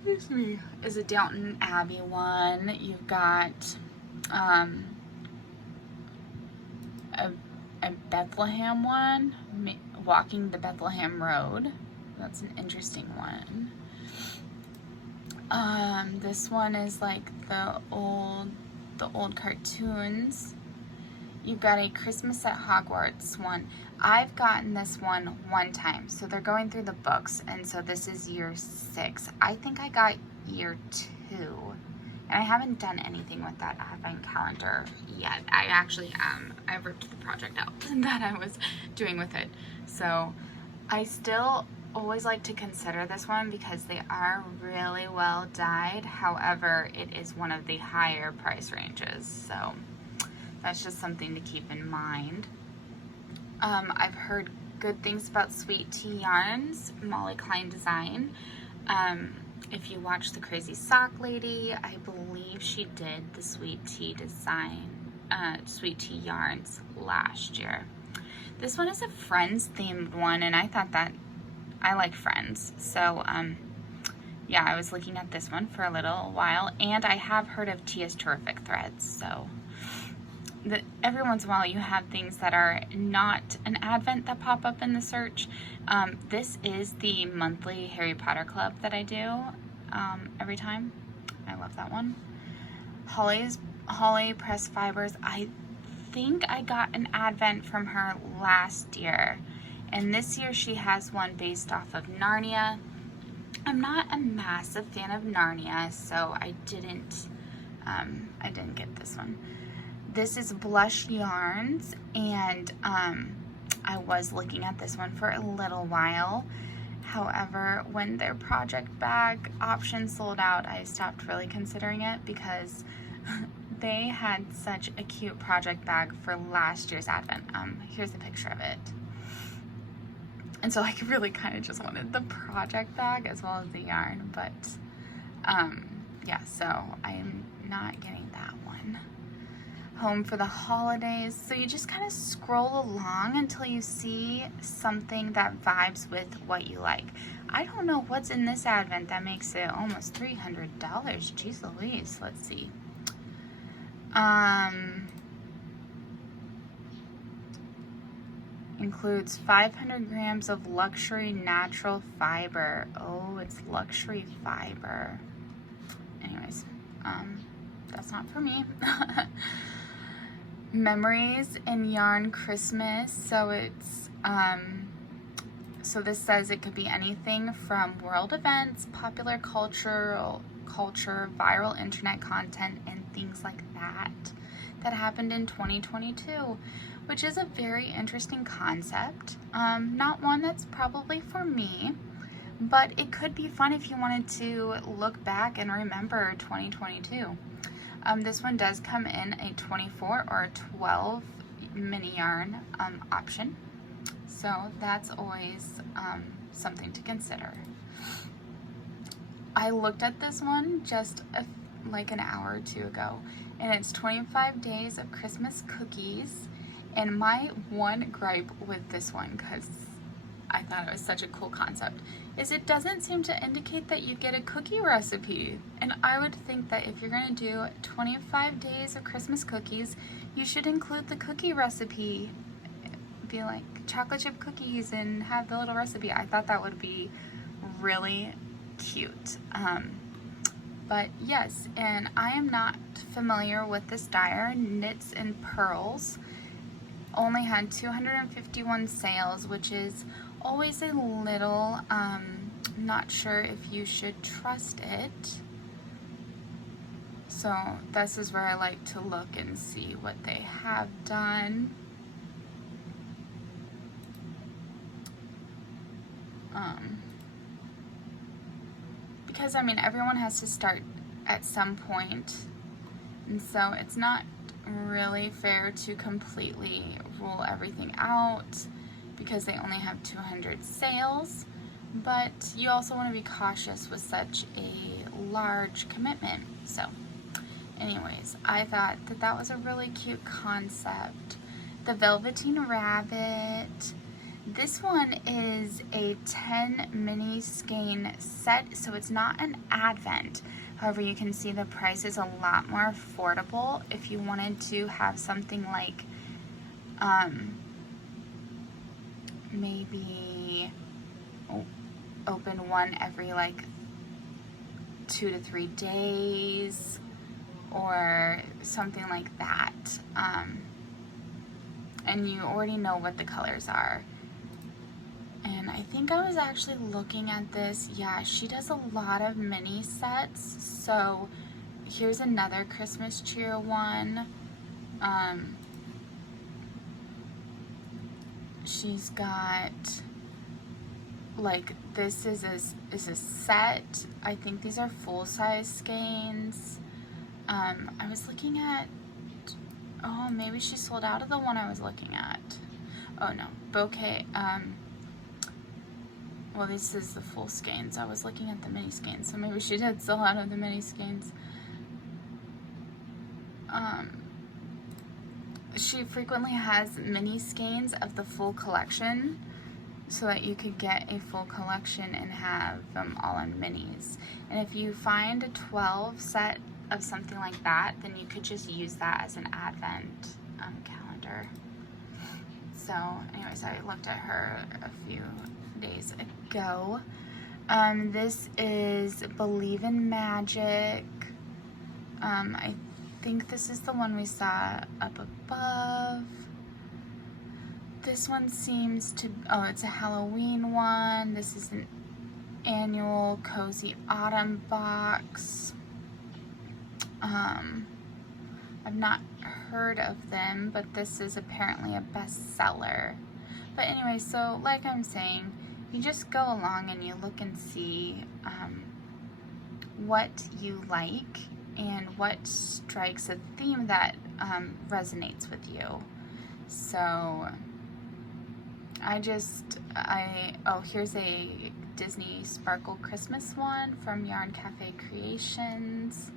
excuse me, is a Downton Abbey one. You've got a Bethlehem one, walking the Bethlehem Road. That's an interesting one. This one is like the old cartoons. You've got a Christmas at Hogwarts one. I've gotten this one time. So they're going through the books, and so this is year 6. I think I got year 2. And I haven't done anything with that advent calendar yet. I actually I ripped the project out that I was doing with it. So I still always like to consider this one because they are really well dyed. However, it is one of the higher price ranges. So that's just something to keep in mind. I've heard good things about Sweet Tea Yarns, Molly Klein design. If you watch The Crazy Sock Lady, I believe she did the Sweet Tea design, Sweet Tea Yarns last year. This one is a Friends themed one, and I thought that I like Friends. So, yeah, I was looking at this one for a little while, and I have heard of Tia's Terrific Threads. So every once in a while you have things that are not an advent that pop up in the search. This is the monthly Harry Potter club that I do every time. I love that one. Holly Press Fibers. I think I got an advent from her last year, and this year she has one based off of Narnia. I'm not a massive fan of Narnia, so I didn't get this one. This is Blush Yarns, and I was looking at this one for a little while. However, when their project bag option sold out, I stopped really considering it because they had such a cute project bag for last year's advent. Here's a picture of it. And so I really kind of just wanted the project bag as well as the yarn, but yeah, so I'm not getting that one. Home for the holidays. So you just kind of scroll along until you see something that vibes with what you like. I don't know what's in this advent that makes it almost $300. Jeez Louise. Let's see. Includes 500 grams of luxury natural fiber. Oh, it's luxury fiber. Anyways, that's not for me. Memories and Yarn Christmas. So it's so this says it could be anything from world events, popular culture, viral internet content, and things like that happened in 2022, which is a very interesting concept. Not one that's probably for me, but it could be fun if you wanted to look back and remember 2022. This one does come in a 24 or a 12 mini yarn option, so that's always something to consider. I looked at this one just like an hour or two ago, and it's 25 days of Christmas cookies, And my one gripe with this one, because I thought it was such a cool concept, is it doesn't seem to indicate that you get a cookie recipe. And I would think that if you're going to do 25 days of Christmas cookies, you should include the cookie recipe. Be like chocolate chip cookies and have the little recipe. I thought that would be really cute. But yes, and I am not familiar with this dyer. Knits and Pearls only had 251 sales, which is always a little, not sure if you should trust it. So this is where I like to look and see what they have done. Because I mean, everyone has to start at some point, and so it's not really fair to completely rule everything out because they only have 200 sales, but you also want to be cautious with such a large commitment. So anyways, I thought that that was a really cute concept. The Velveteen Rabbit. This one is a 10 mini skein set, so it's not an advent. However, you can see the price is a lot more affordable if you wanted to have something like maybe open one every like 2 to 3 days or something like that. And you already know what the colors are. And I think I was actually looking at this. Yeah, she does a lot of mini sets. So here's another Christmas cheer one. She's got, like, this is a set. I think these are full-size skeins. I was looking at, oh, maybe she sold out of the one I was looking at. Oh no, bouquet. Well, this is the full skeins. I was looking at the mini skeins, so maybe she did sell out of the mini skeins. She frequently has mini skeins of the full collection so that you could get a full collection and have them all in minis. And if you find a 12 set of something like that, then you could just use that as an advent calendar. So anyways, I looked at her a few days ago. This is Believe in Magic. I think this is the one we saw up above. This one seems to, oh, it's a Halloween one. This is an annual Cozy Autumn box. I've not heard of them, but this is apparently a bestseller. But anyway, so like I'm saying, you just go along and you look and see what you like and what strikes a theme that resonates with you. So oh, here's a Disney Sparkle Christmas one from Yarn Cafe Creations.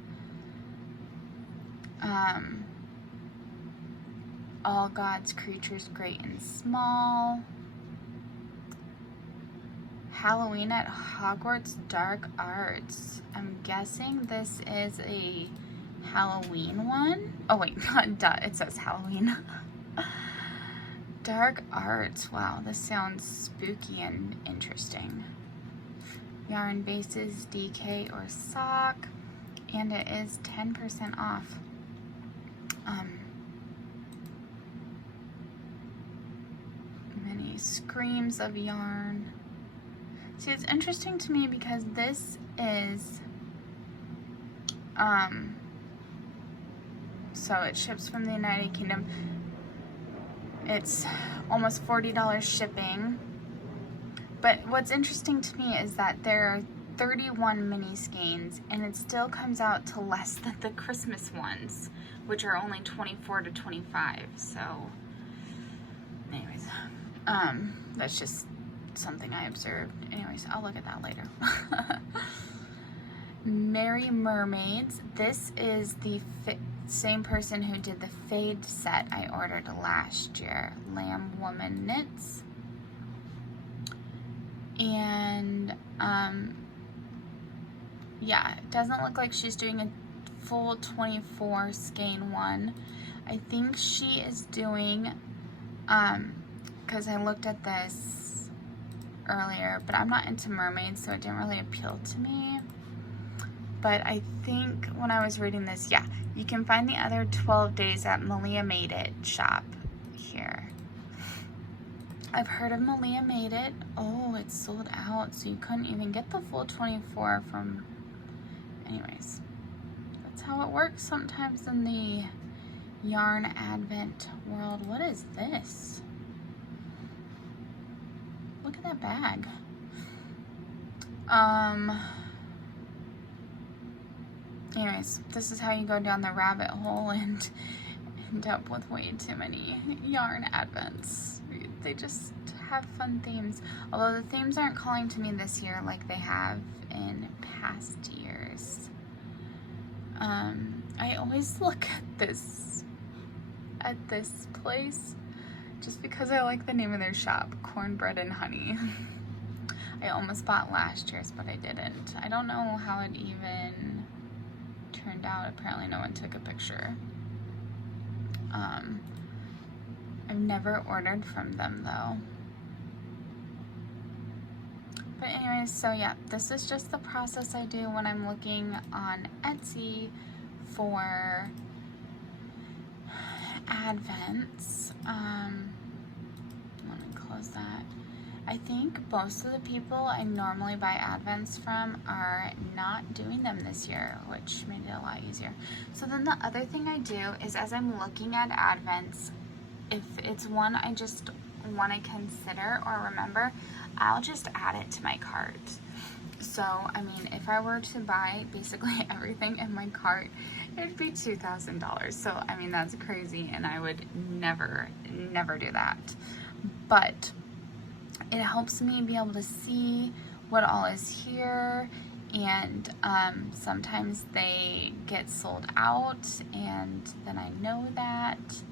All God's Creatures Great and Small. Halloween at Hogwarts Dark Arts. I'm guessing this is a Halloween one. Oh wait, duh, it says Halloween. Dark Arts. Wow, this sounds spooky and interesting. Yarn bases, DK or sock, and it is 10% off. Many screams of yarn. See, it's interesting to me because this is, so it ships from the United Kingdom. It's almost $40 shipping. But what's interesting to me is that there are 31 mini skeins and it still comes out to less than the Christmas ones, which are only 24 to 25. So anyways, that's just something I observed. Anyways, I'll look at that later. Merry Mermaids. This is the same person who did the Fade set I ordered last year. Lamb Woman Knits. And, yeah, it doesn't look like she's doing a full 24 skein one. I think she is doing, because I looked at this earlier, but I'm not into mermaids, so it didn't really appeal to me. But I think when I was reading this, yeah, you can find the other 12 days at Malia Made It shop here. I've heard of Malia Made It. Oh, it's sold out, so you couldn't even get the full 24 from, anyways. That's how it works sometimes in the yarn advent world. What is this? Look at that bag. Anyways, this is how you go down the rabbit hole and end up with way too many yarn advents. They just have fun themes. Although the themes aren't calling to me this year like they have in past years. I always look at this place just because I like the name of their shop, Cornbread and Honey. I almost bought last year's, but I didn't. I don't know how it even turned out. Apparently no one took a picture. I've never ordered from them though. But anyways, so yeah, this is just the process I do when I'm looking on Etsy for advents. Let me close that. I think most of the people I normally buy advents from are not doing them this year, which made it a lot easier. So then the other thing I do is, as I'm looking at advents, if it's one I just want to consider or remember, I'll just add it to my cart. So, I mean, if I were to buy basically everything in my cart, it'd be $2,000. So, I mean, that's crazy, and I would never do that. But it helps me be able to see what all is here, and sometimes they get sold out, and then I know that.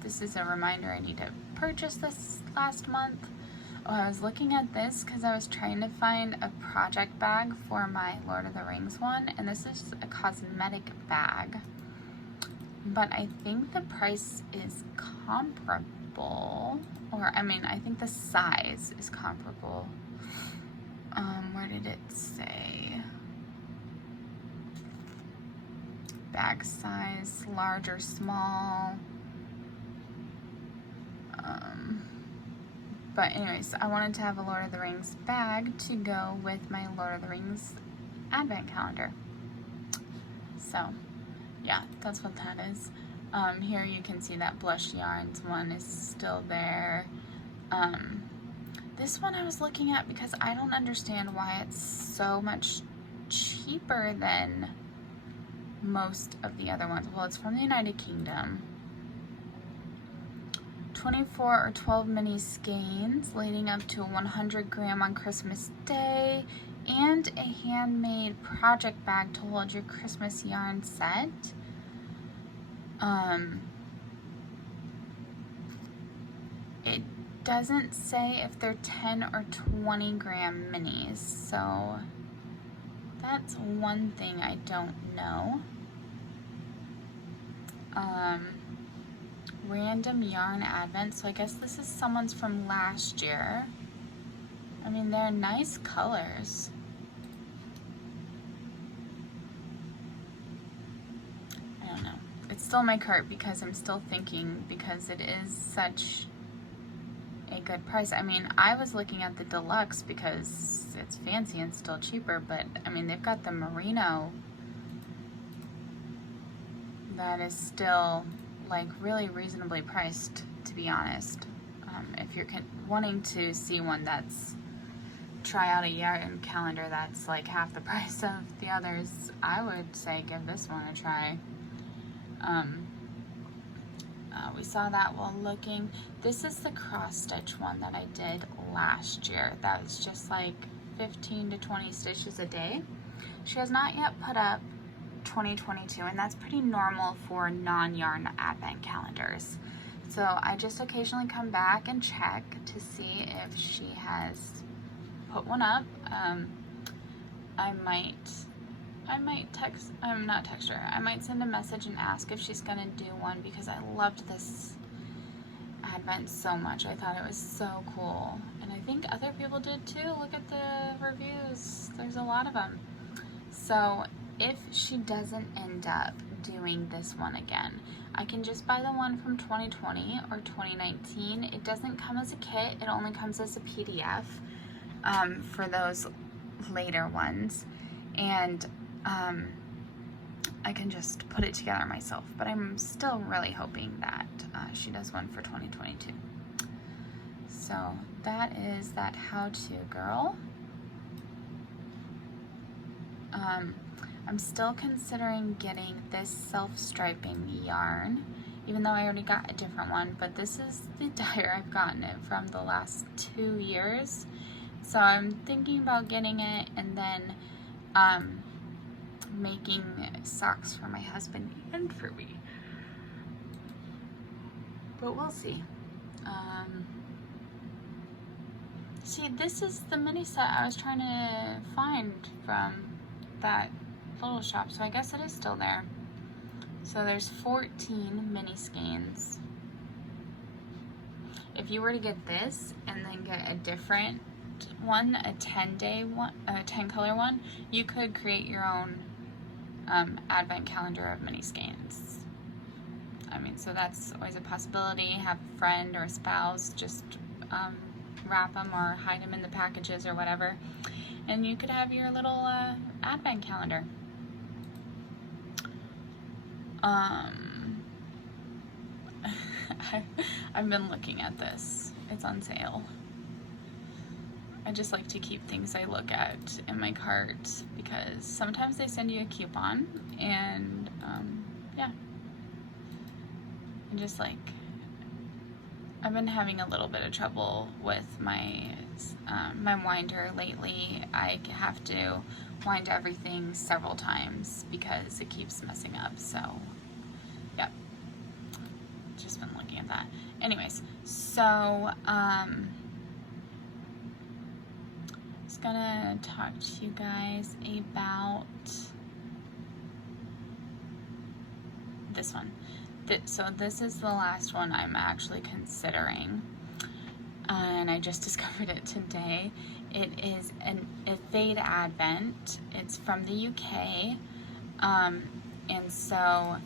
This is a reminder I need to purchase this last month. Oh, I was looking at this because I was trying to find a project bag for my Lord of the Rings one, and this is a cosmetic bag. But I think the price is comparable, or I mean, I think the size is comparable. Where did it say? Bag size, large or small. But anyways, I wanted to have a Lord of the Rings bag to go with my Lord of the Rings advent calendar. So, yeah, that's what that is. Here you can see that Blush Yarns one is still there. This one I was looking at because I don't understand why it's so much cheaper than most of the other ones. Well, it's from the United Kingdom. 24 or 12 mini skeins leading up to 100 gram on Christmas Day, and a handmade project bag to hold your Christmas yarn set. It doesn't say if they're 10 or 20 gram minis, so that's one thing I don't know. Random yarn advent, so I guess this is someone's from last year. I mean, they're nice colors. I don't know. It's still in my cart because I'm still thinking, because it is such a good price. I mean, I was looking at the deluxe because it's fancy and still cheaper, but I mean, they've got the merino that is still like really reasonably priced, to be honest. If you're wanting to see one that's try out a yarn calendar that's like half the price of the others, I would say give this one a try. We saw that while looking. This is the cross stitch one that I did last year. That was just like 15 to 20 stitches a day. She has not yet put up 2022, and that's pretty normal for non-yarn advent calendars. So I just occasionally come back and check to see if she has put one up. I might text, not text her, I might send a message and ask if she's gonna do one, because I loved this advent so much. I thought it was so cool, and I think other people did too. Look at the reviews, there's a lot of them. So if she doesn't end up doing this one again, I can just buy the one from 2020 or 2019. It doesn't come as a kit, it only comes as a PDF for those later ones, and I can just put it together myself, but I'm still really hoping that she does one for 2022. So that is that how-to girl. I'm still considering getting this self-striping yarn, even though I already got a different one, but this is the dye I've gotten it from the last 2 years. So I'm thinking about getting it and then making socks for my husband and for me. But we'll see. See, this is the mini set I was trying to find from that little shop, so I guess it is still there. So there's 14 mini skeins. If you were to get this and then get a different one, a 10-day one, a 10-color one, you could create your own advent calendar of mini skeins. I mean, so that's always a possibility. Have a friend or a spouse just wrap them or hide them in the packages or whatever, and you could have your little advent calendar. I've been looking at this. It's on sale. I just like to keep things I look at in my cart, because sometimes they send you a coupon, and yeah. And just like, I've been having a little bit of trouble with my my winder lately. I have to wind everything several times because it keeps messing up. So, yep. Just been looking at that. Anyways, so just gonna talk to you guys about this one. So this is the last one I'm actually considering, and I just discovered it today. It is a Fade Advent. It's from the UK, and so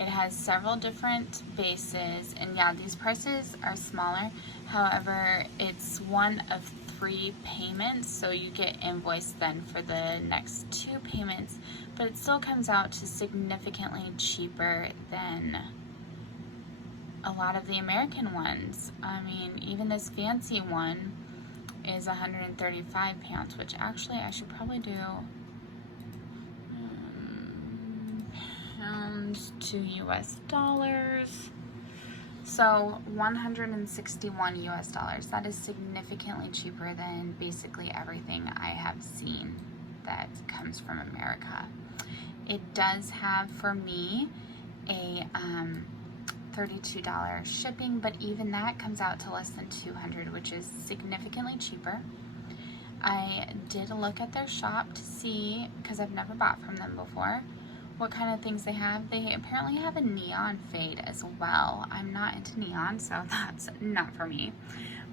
it has several different bases, and yeah, these prices are smaller. However, it's one of 3 payments, so you get invoiced then for the next 2 payments, but it still comes out to significantly cheaper than a lot of the American ones. I mean, even this fancy one is 135 pounds, which actually I should probably do pounds to US dollars. So 161 US dollars. That is significantly cheaper than basically everything I have seen that comes from America. It does have, for me, a $32 shipping, but even that comes out to less than $200, which is significantly cheaper. I did look at their shop to see, because I've never bought from them before, what kind of things they have. They apparently have a neon fade as well. I'm not into neon, so that's not for me.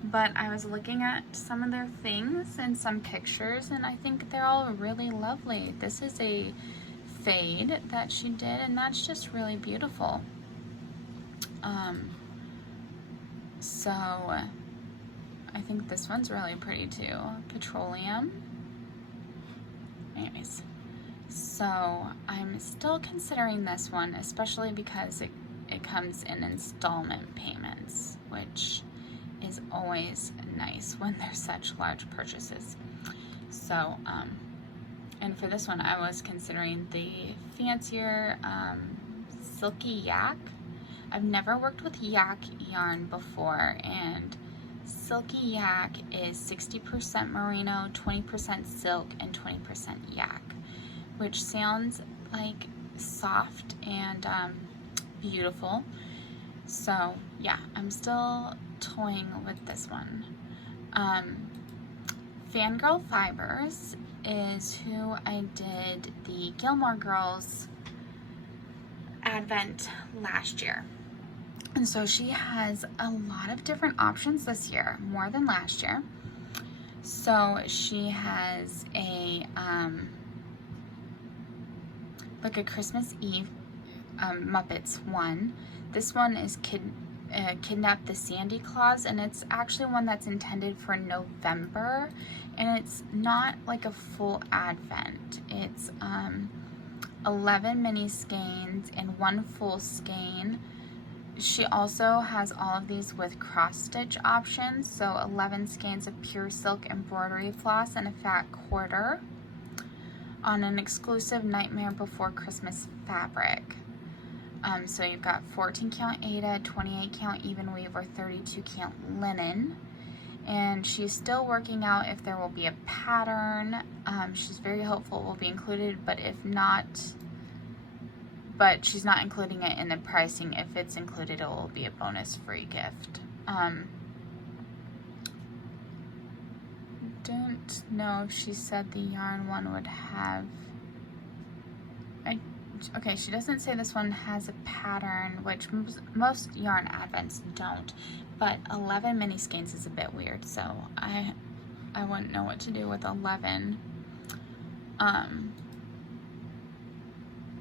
But I was looking at some of their things and some pictures, and I think they're all really lovely. This is a fade that she did, and that's just really beautiful. So I think this one's really pretty too. Petroleum. Anyways, so I'm still considering this one, especially because it comes in installment payments, which is always nice when there's such large purchases. So, and for this one, I was considering the fancier Silky Yak. I've never worked with yak yarn before, and Silky Yak is 60% merino, 20% silk, and 20% yak, which sounds like soft and beautiful. So yeah, I'm still toying with this one. Fangirl Fibers is who I did the Gilmore Girls Advent last year. And so she has a lot of different options this year, more than last year. So she has a like a Christmas Eve Muppets one. This one is Kidnap the Sandy Claus, and it's actually one that's intended for November, and it's not like a full Advent. It's 11 mini skeins and 1 full skein. She also has all of these with cross stitch options, so 11 skeins of pure silk embroidery floss and a fat quarter on an exclusive Nightmare Before Christmas fabric. So you've got 14 count Aida, 28 count even weave, or 32 count linen. And she's still working out if there will be a pattern. She's very hopeful it will be included, but if not, but she's not including it in the pricing. If it's included, it will be a bonus free gift. Don't know if she said the yarn one would have, okay, she doesn't say this one has a pattern, which most yarn advents don't, but 11 mini skeins is a bit weird, so I wouldn't know what to do with 11. I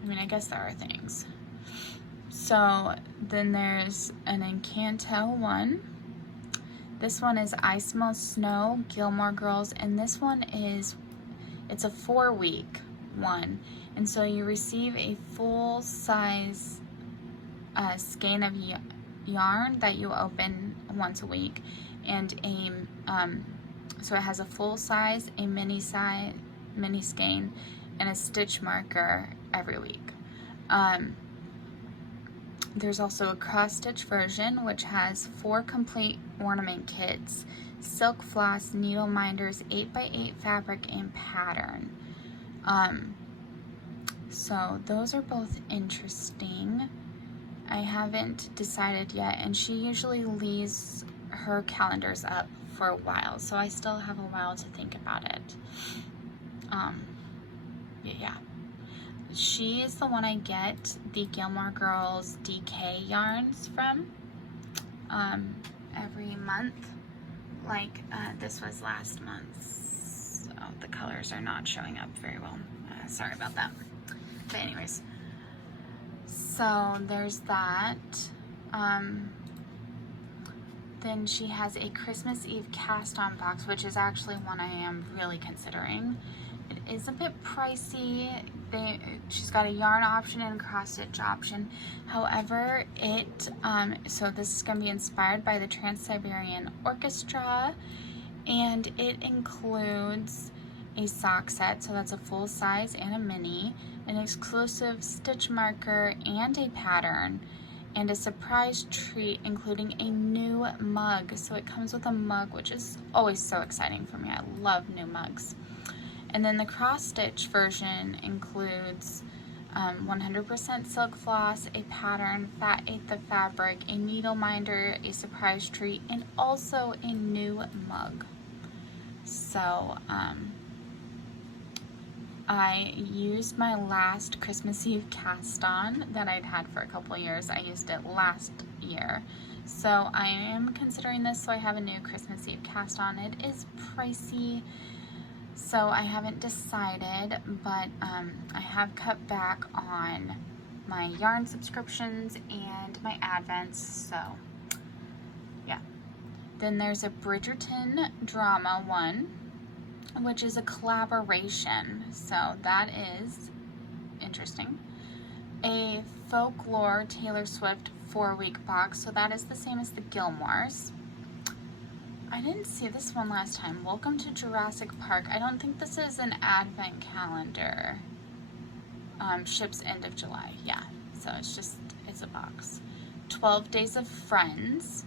mean, I guess there are things. So then there's an Encanto one. This one is I Smell Snow, Gilmore Girls, and this one is, it's a 4-week one. And so you receive a full size skein of yarn that you open once a week, and so it has a full size, a mini skein, and a stitch marker every week. There's also a cross stitch version which has 4 complete ornament kits, silk floss, needle minders, 8x8 fabric, and pattern. So those are both interesting. I haven't decided yet, and she usually leaves her calendars up for a while, so I still have a while to think about it. Yeah. She is the one I get the Gilmore Girls DK yarns from every month. Like this was last month, so the colors are not showing up very well. Sorry about that. But anyways, so there's that. Then she has a Christmas Eve cast-on box, which is actually one I am really considering. It is a bit pricey. She's got a yarn option and a cross-stitch option. However, so this is going to be inspired by the Trans-Siberian Orchestra, and it includes a sock set, so that's a full size and a mini, an exclusive stitch marker and a pattern, and a surprise treat including a new mug. So it comes with a mug, which is always so exciting for me. I love new mugs. And then the cross-stitch version includes 100% silk floss, a pattern, fat 1/8 of fabric, a needle minder, a surprise treat, and also a new mug. So I used my last Christmas Eve cast-on that I'd had for a couple of years. I used it last year. So I am considering this, so I have a new Christmas Eve cast-on. It is pricey, so I haven't decided, but I have cut back on my yarn subscriptions and my advents, so yeah. Then there's a Bridgerton drama one, which is a collaboration, so that is interesting. A Folklore Taylor Swift 4-week box, so that is the same as the Gilmores. I didn't see this one last time. Welcome to Jurassic Park. I don't think this is an advent calendar. Ships end of July. Yeah, so it's a box. 12 Days of Friends.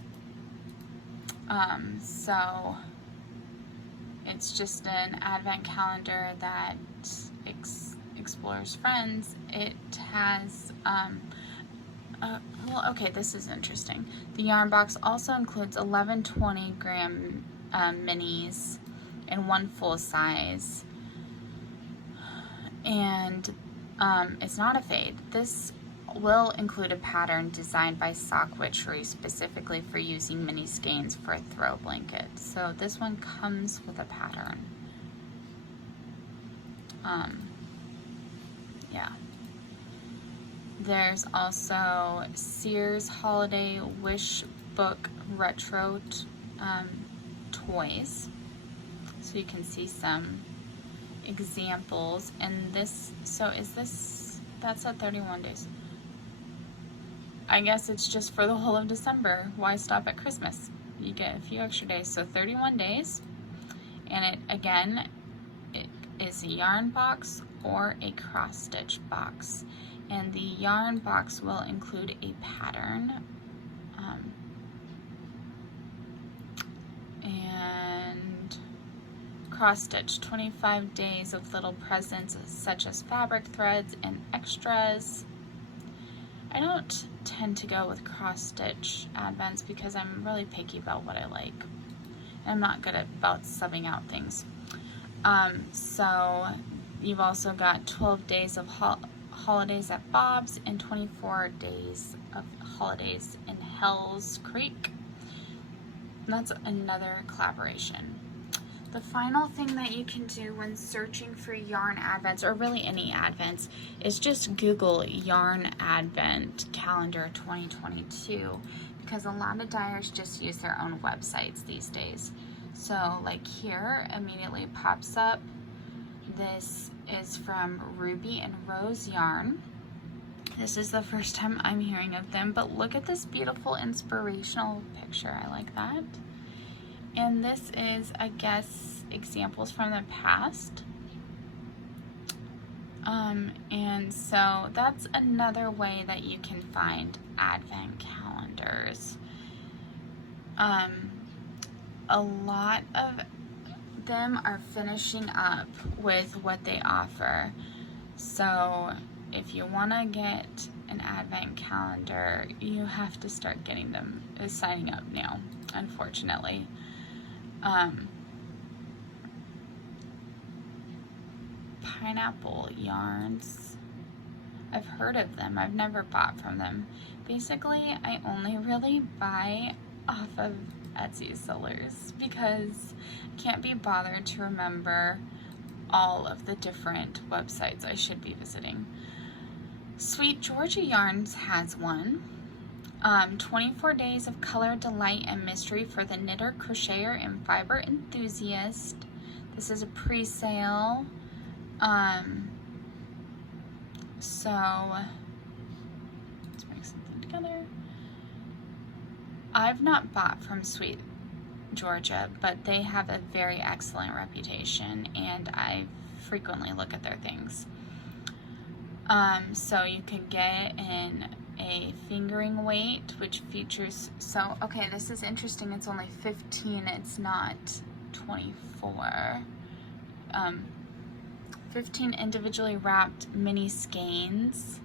So it's just an advent calendar that Explorer's Friends, it has, well, okay, this is interesting. The yarn box also includes 11 20-gram minis and 1 full size. And it's not a fade. This will include a pattern designed by Sock Witchery specifically for using mini skeins for a throw blanket. So this one comes with a pattern. Yeah. There's also Sears Holiday Wish Book Retro toys. So you can see some examples. And this, so is this, that's at 31 days. I guess it's just for the whole of December. Why stop at Christmas? You get a few extra days. So 31 days. And it, again, it is a yarn box or a cross stitch box. And the yarn box will include a pattern. And cross stitch, 25 days of little presents such as fabric threads and extras. I don't tend to go with cross stitch advents because I'm really picky about what I like. I'm not good about subbing out things. So you've also got 12 days of holidays at Bob's and 24 days of holidays in Hell's Creek. That's another collaboration. The final thing that you can do when searching for yarn advents, or really any advents, is just Google yarn advent calendar 2022, because a lot of dyers just use their own websites these days. So like here immediately pops up, this is from Ruby and Rose Yarn. This is the first time I'm hearing of them, but look at this beautiful inspirational picture. I like that. And this is, I guess, examples from the past. And so that's another way that you can find advent calendars. A lot of them are finishing up with what they offer. So if you want to get an advent calendar, you have to start getting them, signing up now, unfortunately. Pineapple yarns, I've heard of them, I've never bought from them. Basically, I only really buy off of Etsy sellers because I can't be bothered to remember all of the different websites I should be visiting. Sweet Georgia Yarns has one. 24 days of color, delight, and mystery for the knitter, crocheter, and fiber enthusiast. This is a pre-sale. So let's bring something together. I've not bought from Sweet Georgia, but they have a very excellent reputation, and I frequently look at their things. So you could get it in a fingering weight, which features, so okay, this is interesting, it's only 15, it's not 24. 15 individually wrapped mini skeins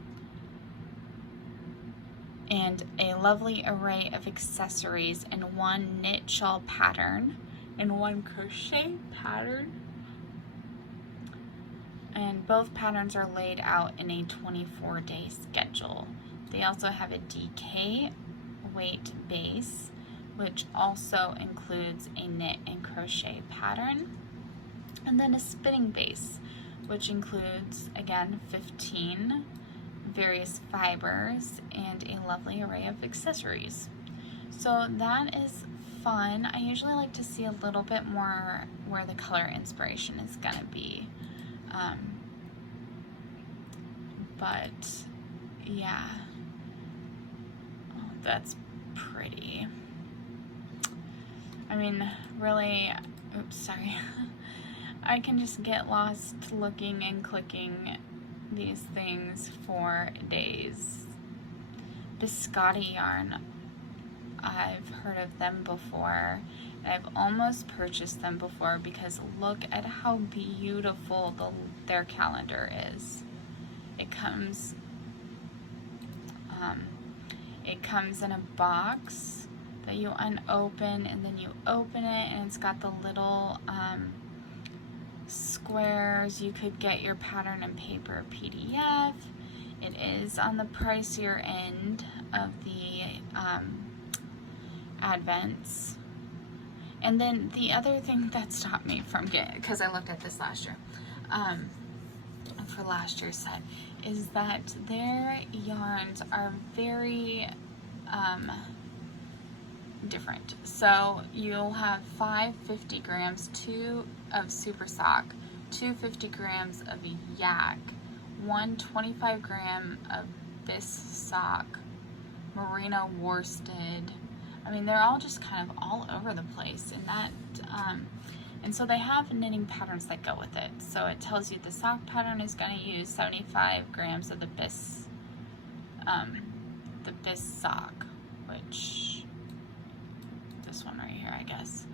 and a lovely array of accessories in one knit shawl pattern and one crochet pattern. And both patterns are laid out in a 24-day schedule. They also have a DK weight base, which also includes a knit and crochet pattern, and then a spinning base, which includes, again, 15 various fibers and a lovely array of accessories. So that is fun. I usually like to see a little bit more where the color inspiration is gonna be. But yeah, oh, that's pretty. I mean, really, oops, sorry. I can just get lost looking and clicking these things for days. Biscotti yarn, I've heard of them before, and I've almost purchased them before because look at how beautiful their calendar is. It comes in a box that you unopen, and then you open it, and it's got the little squares. You could get your pattern and paper PDF. It is on the pricier end of the advents. And then the other thing that stopped me from getting, because I looked at this last year, for last year's set, is that their yarns are very different. So you'll have 5 50 grams, 2 of super sock, 2 50 grams of yak, 1 25 gram of bisque sock, merino worsted. I mean, they're all just kind of all over the place, and that and so they have knitting patterns that go with it. So it tells you the sock pattern is going to use 75 grams of the bisque sock, which this one right here, I guess.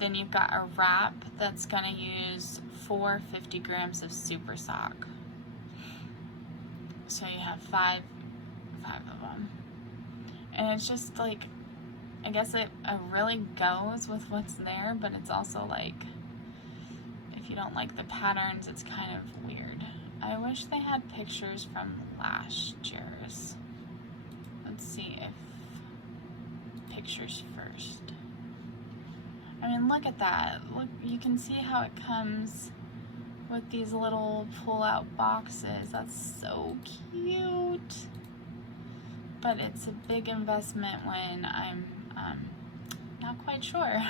Then you've got a wrap that's going to use 4 50 grams of super sock. So you have five of them, and it's just like, I guess it really goes with what's there, but it's also like, if you don't like the patterns, it's kind of weird. I wish they had pictures from last year's. Let's see if pictures first. I mean, look at that. Look, you can see how it comes with these little pull-out boxes. That's so cute. But it's a big investment when I'm not quite sure.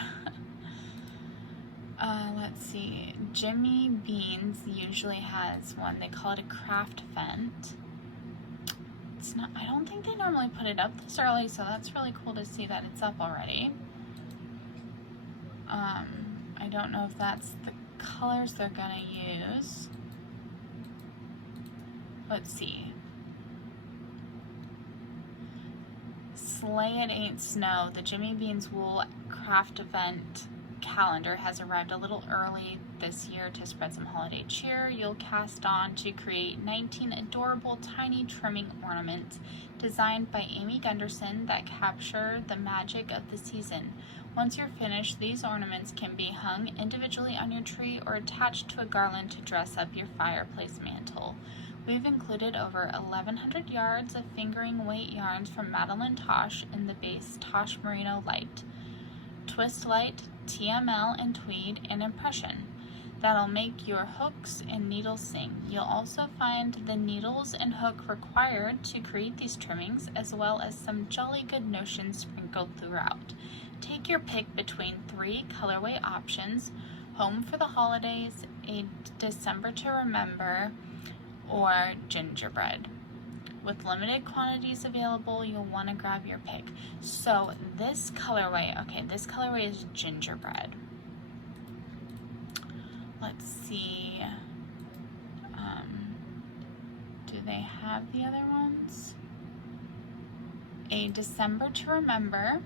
Let's see. Jimmy Beans usually has one. They call it a craft vent. It's not, I don't think they normally put it up this early, so that's really cool to see that it's up already. I don't know if that's the colors they're gonna use. Let's see. Slay It Ain't Snow, the Jimmy Beans Wool Craft Event calendar has arrived a little early this year to spread some holiday cheer. You'll cast on to create 19 adorable tiny trimming ornaments designed by Amy Gunderson that capture the magic of the season. Once you're finished, these ornaments can be hung individually on your tree or attached to a garland to dress up your fireplace mantle. We've included over 1,100 yards of fingering weight yarns from Madeline Tosh in the base Tosh Merino Light, Twist Light, TML and Tweed, and Impression. That'll make your hooks and needles sing. You'll also find the needles and hook required to create these trimmings, as well as some jolly good notions sprinkled throughout. Take your pick between 3 colorway options: Home for the Holidays, A December to Remember, or Gingerbread. With limited quantities available, you'll want to grab your pick. So this colorway, okay, this colorway is Gingerbread. Let's see. Do they have the other ones? A December to Remember.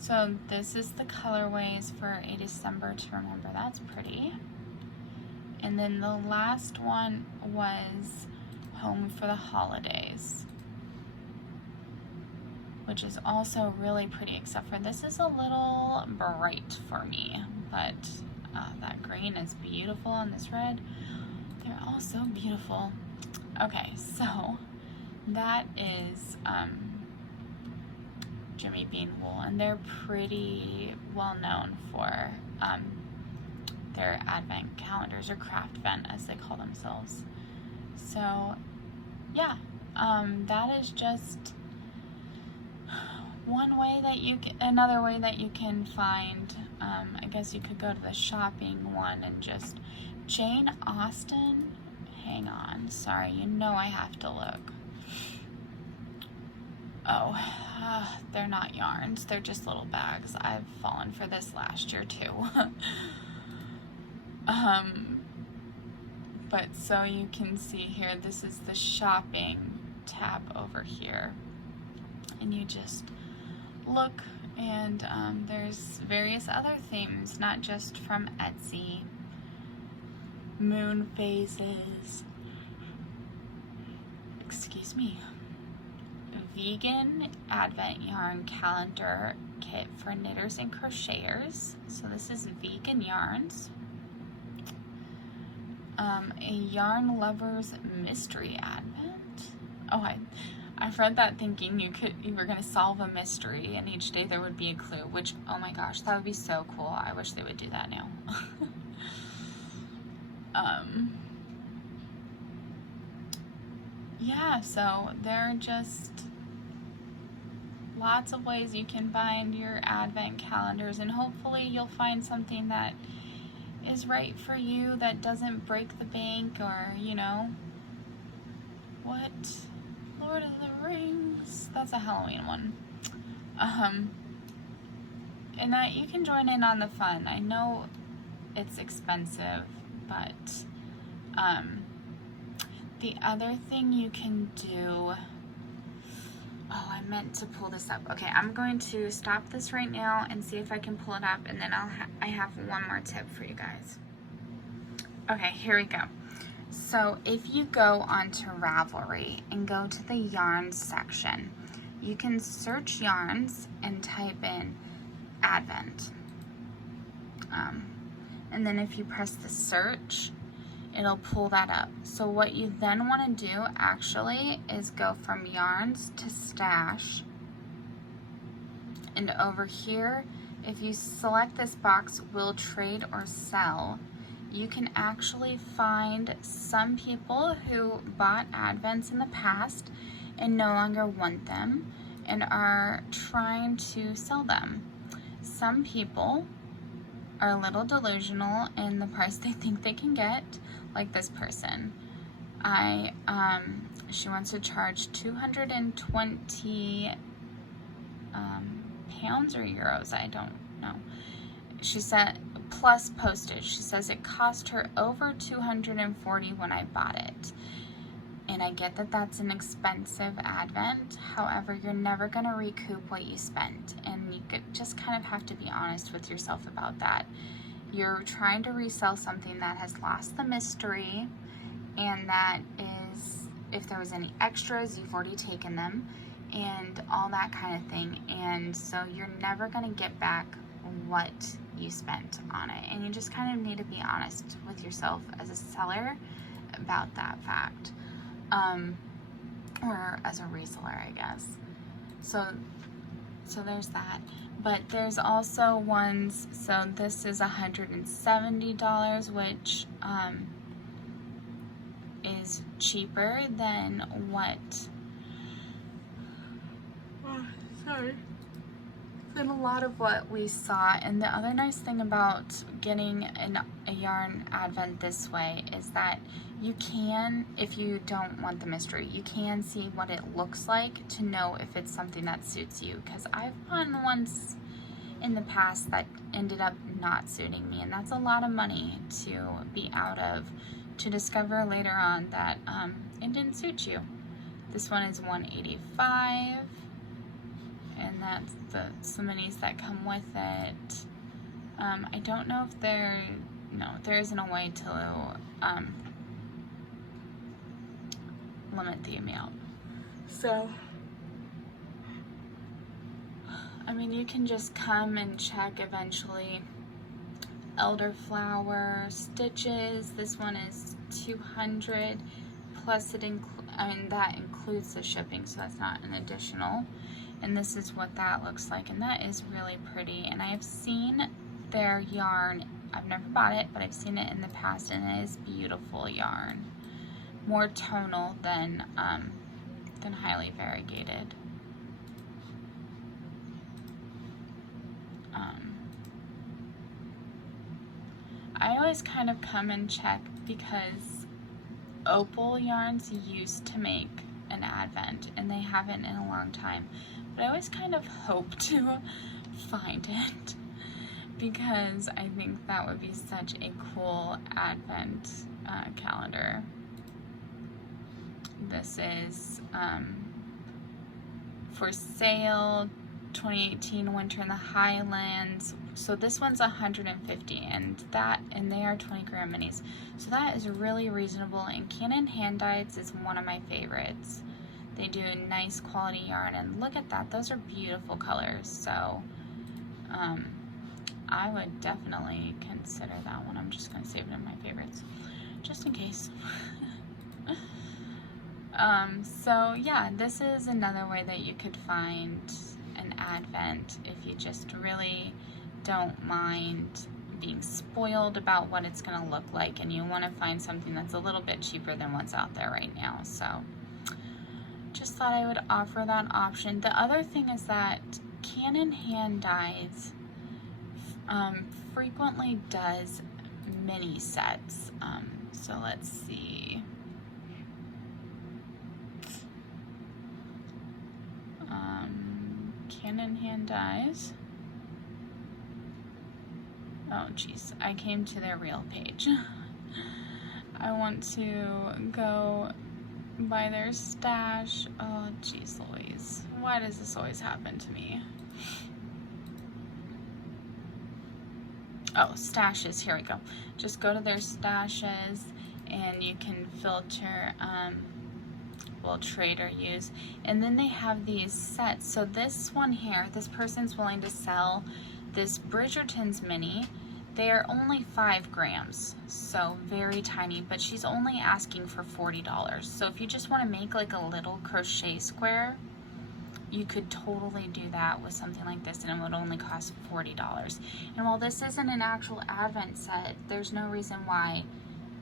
So this is the colorways for A December to Remember. That's pretty. And then the last one was Home for the Holidays, which is also really pretty, except for this is a little bright for me, but that green is beautiful, and this red, they're all so beautiful. Okay, so that is Jimmy Bean Wool, and they're pretty well known for their advent calendars, or craft vent as they call themselves. So yeah, that is just one way that you can, another way that you can find, I guess you could go to the shopping one and just, Jane Austen, hang on, sorry, you know I have to look. Oh, they're not yarns, they're just little bags. I've fallen for this last year too. But so you can see here, this is the shopping tab over here, and you just look, and there's various other themes, not just from Etsy. Moon phases, excuse me, vegan advent yarn calendar kit for knitters and crocheters. So this is vegan yarns. A yarn lover's mystery advent. Oh, I read that thinking you were gonna solve a mystery and each day there would be a clue, which, oh my gosh, that would be so cool. I wish they would do that now. Yeah, so there are just lots of ways you can find your advent calendars, and hopefully you'll find something that is right for you, that doesn't break the bank, or, you know, what? Lord of the Rings? That's a Halloween one. And that you can join in on the fun. I know it's expensive, but the other thing you can do, oh, I meant to pull this up. Okay, I'm going to stop this right now and see if I can pull it up, and then I have one more tip for you guys. Okay, here we go. So if you go onto Ravelry and go to the yarns section, you can search yarns and type in Advent. And then if you press the search, it'll pull that up. So what you then want to do actually is go from yarns to stash. And over here, if you select this box, will trade or sell, you can actually find some people who bought advents in the past and no longer want them and are trying to sell them. Some people are a little delusional in the price they think they can get, like this person. She wants to charge 220 pounds or euros, I don't know. She said, plus postage. She says it cost her over 240 when I bought it. And I get that that's an expensive advent. However, you're never going to recoup what you spent. And you just kind of have to be honest with yourself about that. You're trying to resell something that has lost the mystery, and that is, if there was any extras, you've already taken them, and all that kind of thing. And so you're never going to get back what you spent on it. And you just kind of need to be honest with yourself as a seller about that fact. Or as a reseller, I guess. So there's that. But there's also ones, so this is $170, which is cheaper than what, than a lot of what we saw. And the other nice thing about getting a yarn advent this way is that you can, if you don't want the mystery, you can see what it looks like to know if it's something that suits you. Because I've bought ones in the past that ended up not suiting me, and that's a lot of money to be out of, to discover later on that it didn't suit you. This one is $185, and that's the minis that come with it. I don't know if there isn't a way to limit the amount. So, I mean, you can just come and check eventually. Elderflower stitches, this one is 200, plus that includes the shipping, so that's not an additional. And this is what that looks like, and that is really pretty. And I have seen their yarn, I've never bought it, but I've seen it in the past, and it is beautiful yarn. More tonal than highly variegated. I always kind of come and check because Opal Yarns used to make an advent, and they haven't in a long time. But I always kind of hope to find it because I think that would be such a cool advent calendar. This is for sale, 2018 Winter in the Highlands. So this one's 150, and they are 20 gram minis. So that is really reasonable, and Canon hand dyes is one of my favorites. They do a nice quality yarn, and look at that, those are beautiful colors. So I would definitely consider that one. I'm just gonna save it in my favorites, just in case. So yeah, this is another way that you could find an advent if you just really don't mind being spoiled about what it's gonna look like, and you wanna find something that's a little bit cheaper than what's out there right now. So just thought I would offer that option. The other thing is that Canon hand dyes frequently does mini sets. So let's see. Canon hand dyes. Oh geez, I came to their real page. I want to go by their stash. Oh geez Louise, why does this always happen to me? Oh, stashes, here we go. Just go to their stashes and you can filter will trade or use, and then they have these sets. So this one here, this person's willing to sell this Bridgerton's mini. They're only 5 grams, so very tiny, but she's only asking for $40. So if you just want to make like a little crochet square, you could totally do that with something like this, and it would only cost $40. And while this isn't an actual advent set, there's no reason why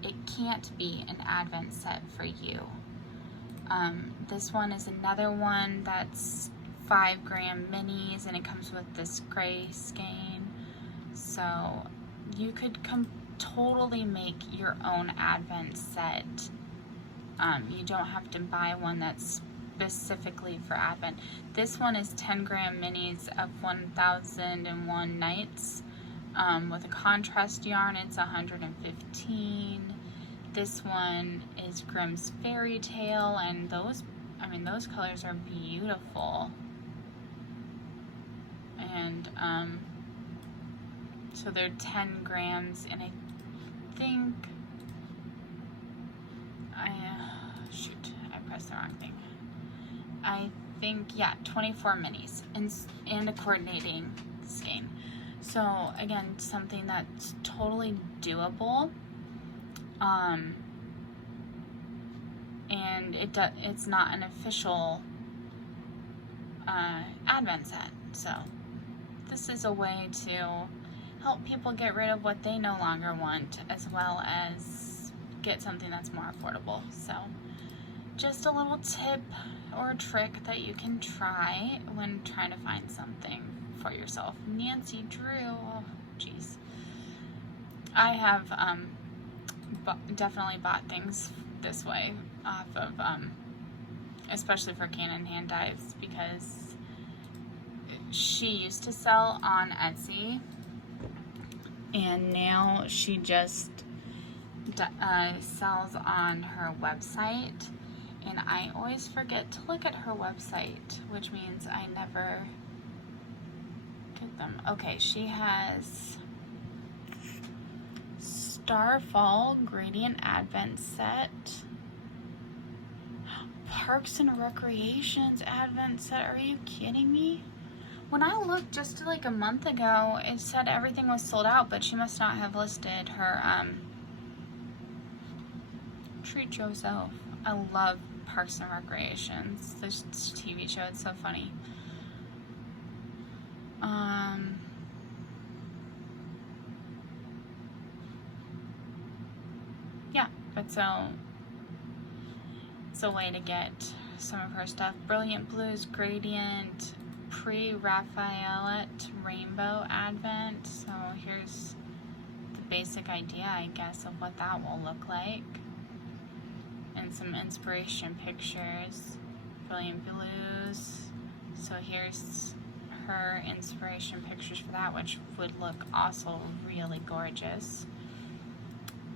it can't be an advent set for you. This one is another one that's 5 gram minis, and it comes with this gray skein. So you could totally make your own advent set. You don't have to buy one that's specifically for advent. This one is 10 gram minis of 1001 nights. With a contrast yarn, it's 115. This one is Grimm's Fairy Tale, and those colors are beautiful. And so they're 10 grams, and I think I pressed the wrong thing. I think, yeah, 24 minis and a coordinating skein. So again, something that's totally doable. And it's not an official advent set. So this is a way to help people get rid of what they no longer want, as well as get something that's more affordable. So just a little tip or trick that you can try when trying to find something for yourself. Nancy Drew, oh geez. I have definitely bought things this way off of, especially for Canon hand dyes, because she used to sell on Etsy, and now she just sells on her website, and I always forget to look at her website, which means I never get them. Okay, she has Starfall Gradient Advent Set, Parks and Recreations Advent Set. Are you kidding me? When I looked just like a month ago, it said everything was sold out, but she must not have listed her Treat Yourself. I love Parks and Recreations. This TV show, it's so funny. Yeah, but so it's a way to get some of her stuff. Brilliant Blues Gradient Pre-Raphaelite Rainbow Advent. So here's the basic idea, I guess, of what that will look like. And some inspiration pictures. Brilliant Blues. So here's her inspiration pictures for that, which would look also really gorgeous.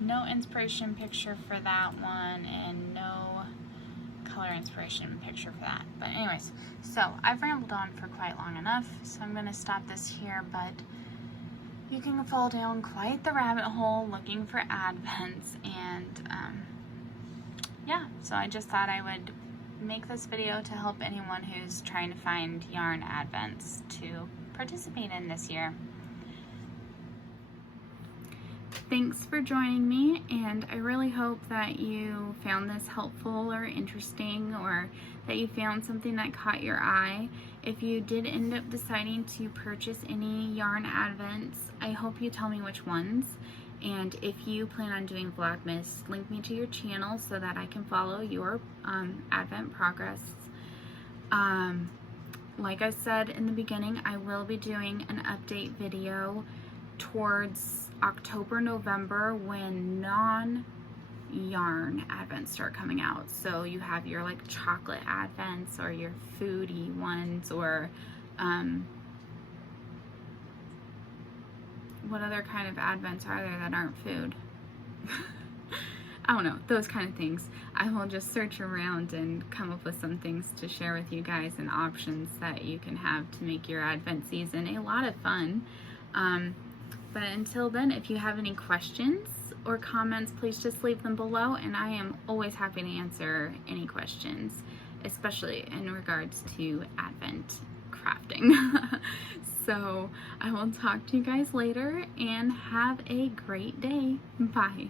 No inspiration picture for that one, and no color inspiration picture for that. But anyways, so I've rambled on for quite long enough, so I'm going to stop this here, but you can fall down quite the rabbit hole looking for advents, and yeah, so I just thought I would make this video to help anyone who's trying to find yarn advents to participate in this year. Thanks for joining me, and I really hope that you found this helpful or interesting, or that you found something that caught your eye. If you did end up deciding to purchase any yarn advents, I hope you tell me which ones. And if you plan on doing Vlogmas, link me to your channel so that I can follow your advent progress. Like I said in the beginning, I will be doing an update video towards October, November, when non-yarn advents start coming out. So you have your like chocolate advents, or your foodie ones, or what other kind of advents are there that aren't food? I don't know, those kind of things. I will just search around and come up with some things to share with you guys, and options that you can have to make your advent season a lot of fun. But until then, if you have any questions or comments, please just leave them below, and I am always happy to answer any questions, especially in regards to advent crafting. So I will talk to you guys later, and have a great day. Bye.